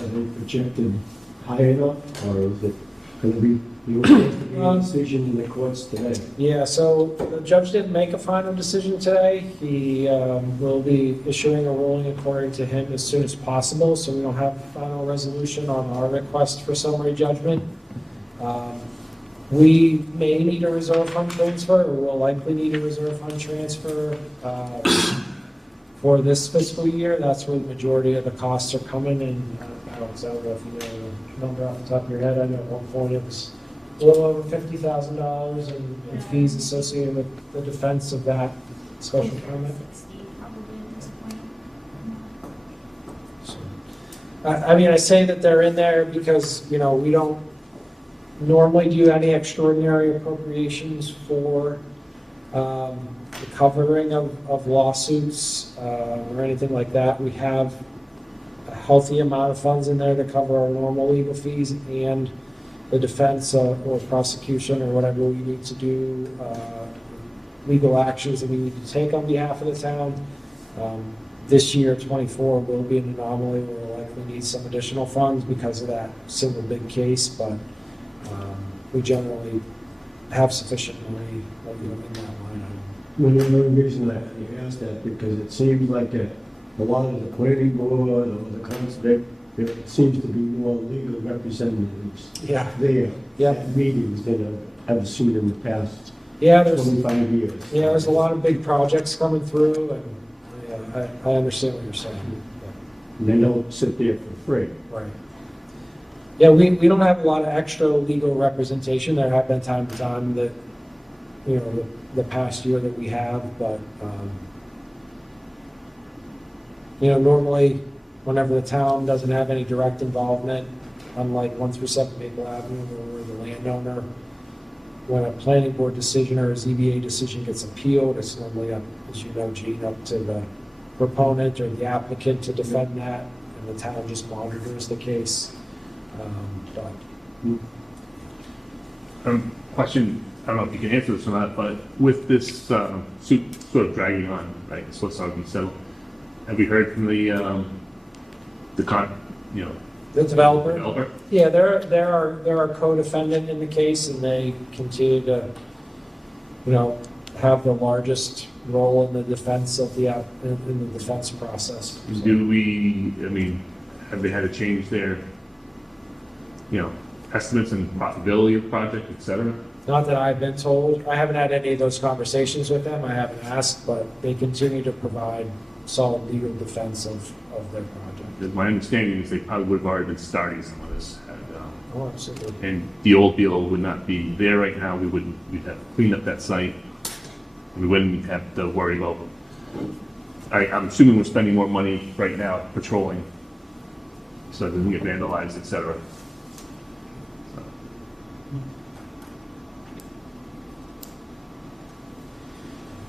Are they projected high enough, or is it going to be, you were supposed to be a decision in the courts today? Yeah, so the judge didn't make a final decision today. He will be issuing a ruling according to him as soon as possible, so we don't have a final resolution on our request for summary judgment. We may need a reserve fund transfer, or will likely need a reserve fund transfer for this fiscal year. That's where the majority of the costs are coming, and Alex, I don't know if you know the number off the top of your head. I know at one point it was a little over $50,000 in fees associated with the defense of that special permit. 60 probably at this point. So, I mean, I say that they're in there because, you know, we don't normally do any extraordinary appropriations for the covering of lawsuits or anything like that. We have a healthy amount of funds in there to cover our normal legal fees and the defense or prosecution or whatever we need to do, legal actions that we need to take on behalf of the town. This year, 24, will be an anomaly where we'll likely need some additional funds because of that single big case, but we generally have sufficient money in that line item. Well, the only reason I asked that, because it seems like a lot of the planning board or the conservation, there seems to be more legal representatives Yeah. there Yeah. at meetings than I've seen in the past Yeah, there's 25 years. there's a lot of big projects coming through, and yeah, I understand what you're saying. And they don't sit there for free. Right. Yeah, we don't have a lot of extra legal representation. There have been time to time that, you know, the past year that we have, but, you know, normally, whenever the town doesn't have any direct involvement, unlike 1 through 7 Maple Avenue, where we're the landowner, when a planning board decision or a ZBA decision gets appealed, it's normally up, as you know, Gene, up to the proponent or the applicant to defend that, and the town just monitors the case. Question, I don't know if you can answer this or not, but with this suit sort of dragging on, right, it's supposed to be settled, have we heard from the The developer? developer? Yeah, they're our co-defendant in the case, and they continue to, you know, have the largest role in the defense of the, in the defense process. So. Do we, I mean, have they had to change their, you know, estimates and profitability of the project, et cetera? Not that I've been told. I haven't had any of those conversations with them. I haven't asked, but they continue to provide solid legal defense of their project. Because my understanding is they probably would have already been starting some of this. Oh, absolutely. And the old deal would not be there right now. We'd have cleaned up that site. We wouldn't have to worry about, I'm assuming we're spending more money right now patrolling, so it doesn't get vandalized, et cetera.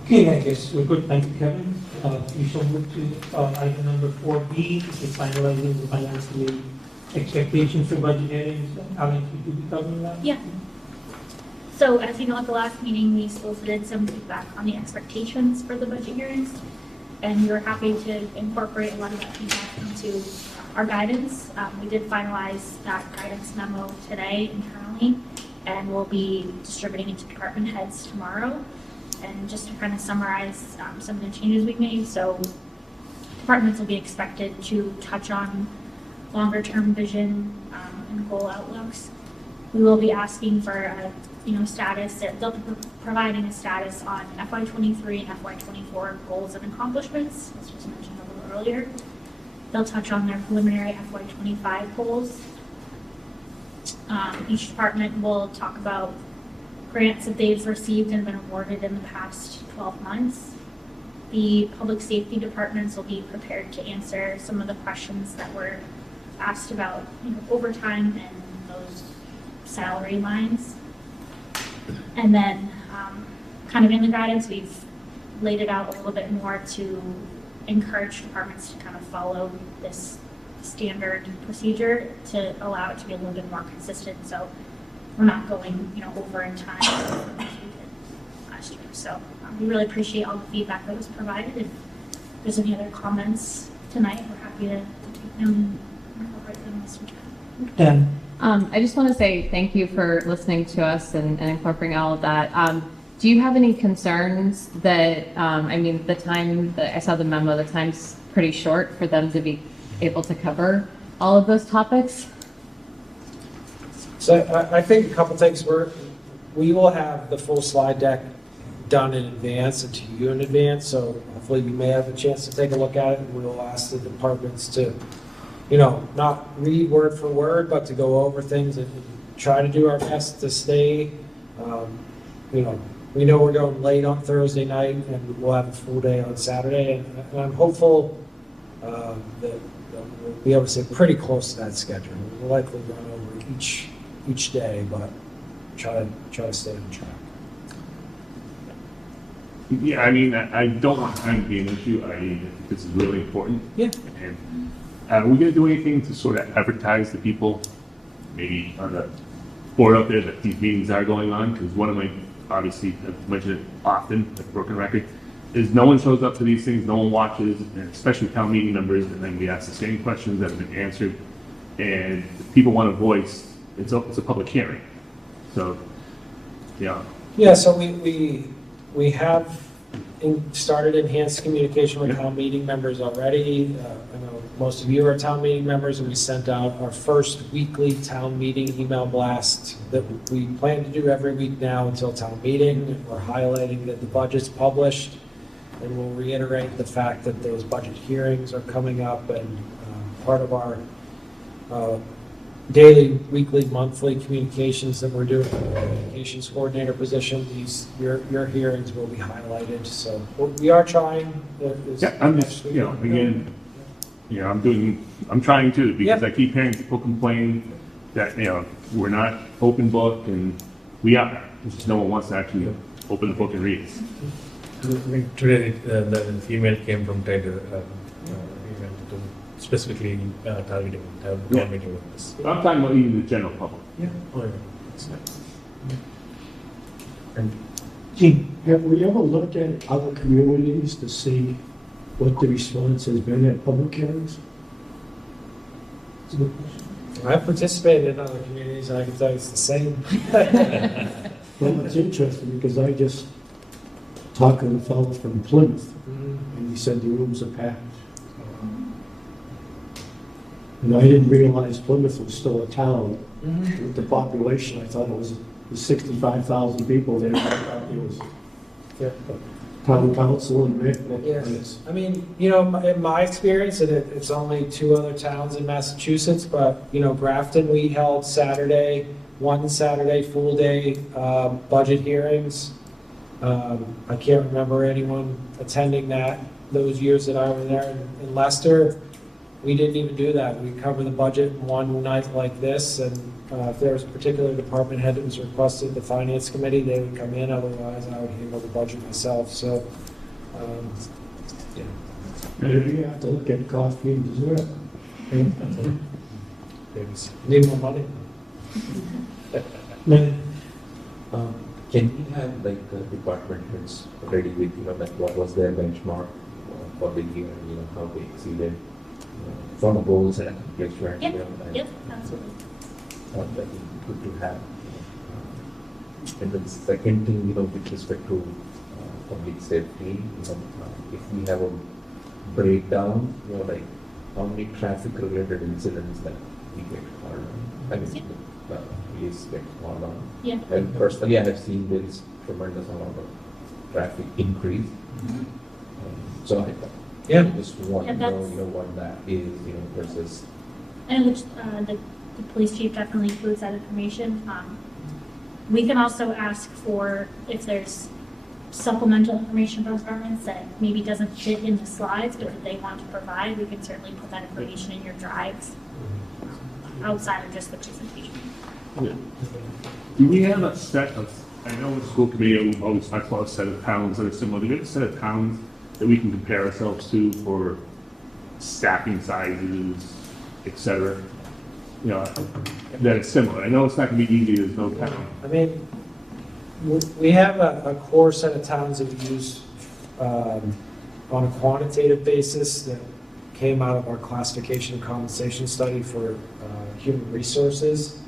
Okay, I guess we're good. Thank you, Kevin. We shall move to item number 4B, which is finalizing the finance committee expectations for budget hearings. Alan, could you be covering that? Yeah. So as you know, at the last meeting, we solicited some feedback on the expectations for the budget hearings, and we were happy to incorporate a lot of that feedback into our guidance. We did finalize that guidance memo today internally, and we'll be distributing it to department heads tomorrow. And just to kind of summarize some of the changes we made, so departments will be expected to touch on longer-term vision and goal outlooks. We will be asking for a status. They'll be providing a status on FY23 and FY24 goals and accomplishments, as was mentioned a little earlier. They'll touch on their preliminary FY25 goals. Each department will talk about grants that they've received and been awarded in the past 12 months. the public safety departments will be prepared to answer some of the questions that were asked about, overtime and those salary lines. And then, kind of in the guidance, we've laid it out a little bit more to encourage departments to kind of follow this standard procedure to allow it to be a little bit more consistent. So we're not going, over in time as we did last year. So we really appreciate all the feedback that was provided. If there's any other comments tonight, we're happy to take them and incorporate them as we can. Dan? I just want to say thank you for listening to us and incorporating all of that. Do you have any concerns that, the time that I saw the memo, the time's pretty short for them to be able to cover all of those topics? So I think a couple things. We will have the full slide deck done in advance and to you in advance, so hopefully you may have a chance to take a look at it. And we'll ask the departments to, not read word for word, but to go over things and try to do our best to stay, we know we're going late on Thursday night and we'll have a full day on Saturday, and I'm hopeful that we'll be able to stay pretty close to that schedule. We'll likely run over each day, but try to stay on track. Yeah, I don't want time to be an issue. I think this is really important. Yeah. And are we going to do anything to sort of advertise to people, maybe on the board out there, that these meetings are going on? Because one of my, obviously, I've mentioned it often, like broken record, is no one shows up to these things, no one watches, and especially town meeting members, and then we ask the same questions that have been answered, and if people want a voice, it's a public hearing. So, yeah. Yeah, so we have started enhanced communication with town meeting members already. I know most of you are town meeting members, and we sent out our first weekly town meeting email blast that we plan to do every week now until town meeting. We're highlighting that the budget's published, and we'll reiterate the fact that those budget hearings are coming up, and part of our daily, weekly, monthly communications that we're doing, communications coordinator position, your hearings will be highlighted. So we are trying. Yeah, I'm just, again, I'm trying to, because I keep hearing people complain that, we're not open book, and we are. It's just no one wants to actually open the book and read it. Today, the email came from Ted, specifically targeting meeting with this. I'm talking about even the general public. Yeah. Oh, yeah. Gene? Have we ever looked at other communities to see what the response has been at public hearings? It's a good question. I've participated in other communities, and I can tell you it's the same. Well, it's interesting because I just talked to the fellow from Plymouth, and he said the rooms are packed. And I didn't realize Plymouth was still a town with the population. I thought it was 65,000 people there. I thought it was town council and mayor. Yes, in my experience, and it's only 2 other towns in Massachusetts, but, Grafton, we held one Saturday full day budget hearings. I can't remember anyone attending those years that I was there. In Leicester, we didn't even do that. We covered the budget one night like this, and if there was a particular department head that was requested, the finance committee, they would come in. Otherwise, I would handle the budget myself. So, You have to look at coffee and dessert. Need more money? Can we have department heads ready with, what was their benchmark for the year, how they exceeded from goals and accomplishments? Yep, absolutely. That would be good to have. And then the second thing, with respect to public safety, if we have a breakdown, how many traffic-related incidents that we get called on, police get called on. Yeah. And personally, I have seen there is tremendous amount of traffic increase. So I just want to know, what that is, versus. I know the police chief definitely includes that information. We can also ask for if there's supplemental information from departments that maybe doesn't fit in the slides, but that they want to provide, we can certainly put that information in your drives outside of just the presentation. Do we have a set of, I know the school committee always talks about a set of towns that are similar. Do we have a set of towns that we can compare ourselves to for staffing sizes, et cetera? You know, that it's similar. I know it's not gonna be easy, there's no town. I mean, we have a core set of towns that we use on a quantitative basis that came out of our classification and compensation study for human resources.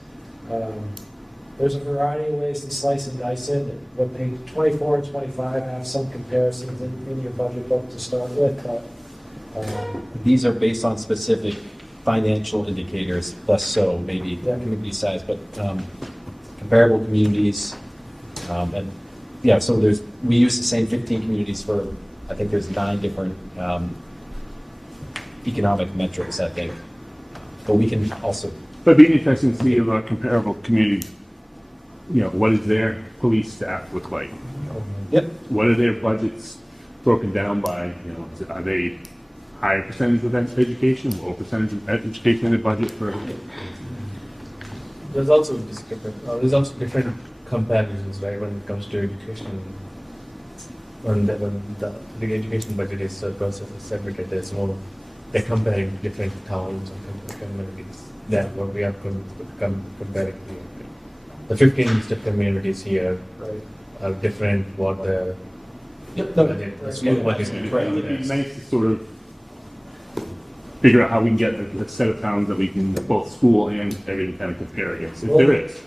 There's a variety of ways to slice and dice it. What page 24 and 25 have some comparisons in your budget book to start with, but These are based on specific financial indicators, less so maybe Yeah. community size, but comparable communities. And yeah, so we use the same 15 communities for, I think there's 9 different economic metrics, I think. But we can also, But it'd be interesting to see about comparable communities. You know, what does their police staff look like? yep, What are their budgets broken down by? You know, are they higher percentage of education, low percentage of education in the budget for? There's also different comparisons, right, when it comes to education. When the education budget is separated, there's more, they're comparing different towns and communities than what we are comparing here. The 15 listed communities here are different what the school budget is. It'd be nice to sort of figure out how we can get a set of towns that we can, both school and everything kind of compare against, if there is.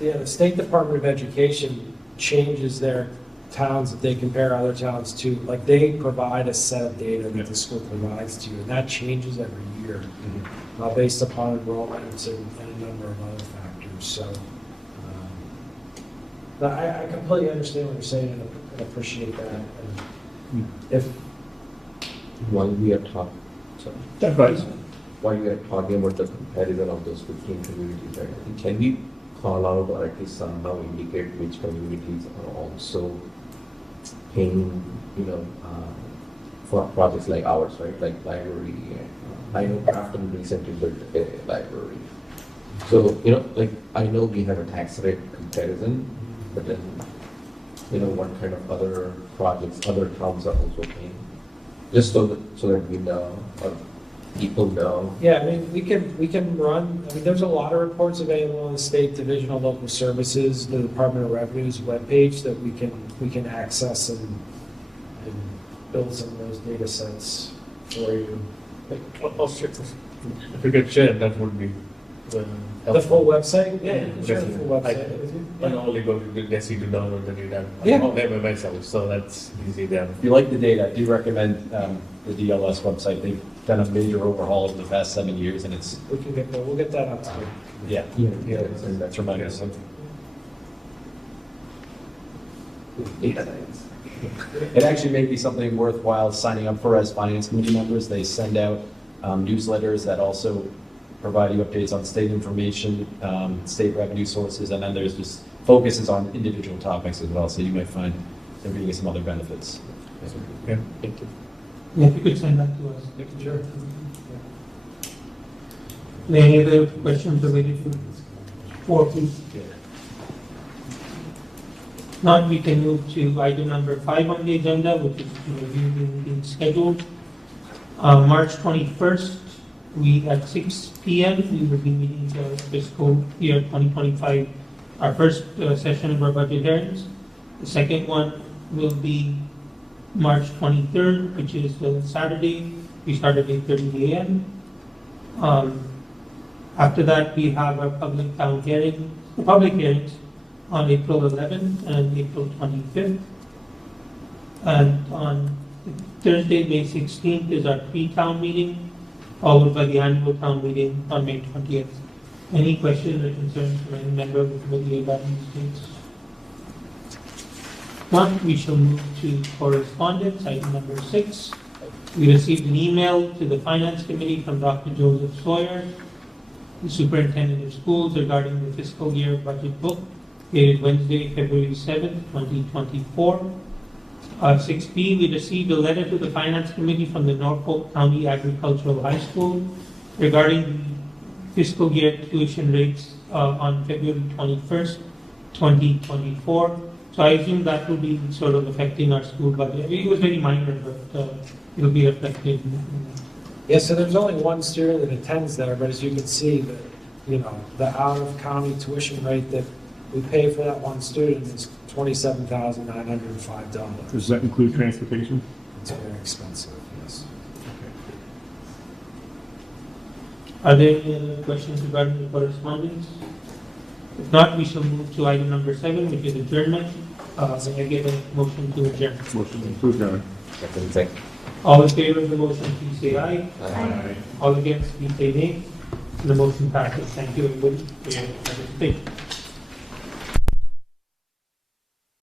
yeah, the State Department of Education changes their towns that they compare other towns to. Like, they provide a set of data that the school provides to you, and that changes every year based upon enrollments and a number of other factors. So I completely understand what you're saying and appreciate that. And if While we are talking, while we are talking about the comparison of those 15 communities, right, I think can we call out or at least somehow indicate which communities are also paying, you know, for projects like ours, right, like library. I know Grafton recently built a library. So, you know, like, I know we have a tax rate comparison, but then, you know, what kind of other projects, other towns are also paying? Just so that we know, or people know. Yeah, I mean, we can run, I mean, there's a lot of reports available on the State Division of Local Services, the Department of Revenue's webpage that we can access and build some of those data sets for you. If you could share, that would be helpful. The full website? Yeah, you can share the full I- website with you. And only go to Desi to download the data. Yeah. By myself, so that's easy then. if you like the data, I do recommend the DLS website. They've done a major overhaul over the past 7 years, and it's, We'll get that up to you. yeah, Yeah. and that's tremendous. Data science. It actually may be something worthwhile signing up for as finance committee members. They send out newsletters that also provide you updates on state information, state revenue sources, and then there's just focuses on individual topics as well, so you might find there being some other benefits. Yeah, thank you. Yeah, if you could send that to us. Sure. Any other questions related to 4, please? Now we can move to item number 5 on the agenda, which is to review the meeting schedule. March 21st, at 6 p.m., we will be meeting the fiscal year 2025, our first session of our budget hearings. The second one will be March 23rd, which is Saturday. We start at 8:30 a.m. After that, we have our public hearings on April 11th and April 25th. And on Thursday, May 16th is our pre-town meeting, followed by the annual town meeting on May 20th. Any questions or concerns from any member of the committee about these dates? Now, we shall move to correspondence, item number 6. We received an email to the Finance Committee from Dr. Joseph Sawyer, the Superintendent of Schools, regarding the fiscal year budget book dated Wednesday, February 7th, 2024. 6B, we received a letter to the Finance Committee from the Norfolk County Agricultural High School regarding the fiscal year tuition rates on February 21st, 2024. So I assume that will be sort of affecting our school budget. It was very minor, but it will be reflected. Yeah, so there's only one student that attends there, but as you can see, the out-of-county tuition rate that we pay for that one student is $27,905. Does that include transportation? It's very expensive, yes. Are there any other questions regarding the correspondence? If not, we shall move to item number 7, which is adjournment. May I get a motion to adjourn? Motion to approve, Your Honor. Second. All in favor of the motion, please say aye. Aye. All against, please say nay. The motion passes. Thank you, everybody, for your participation.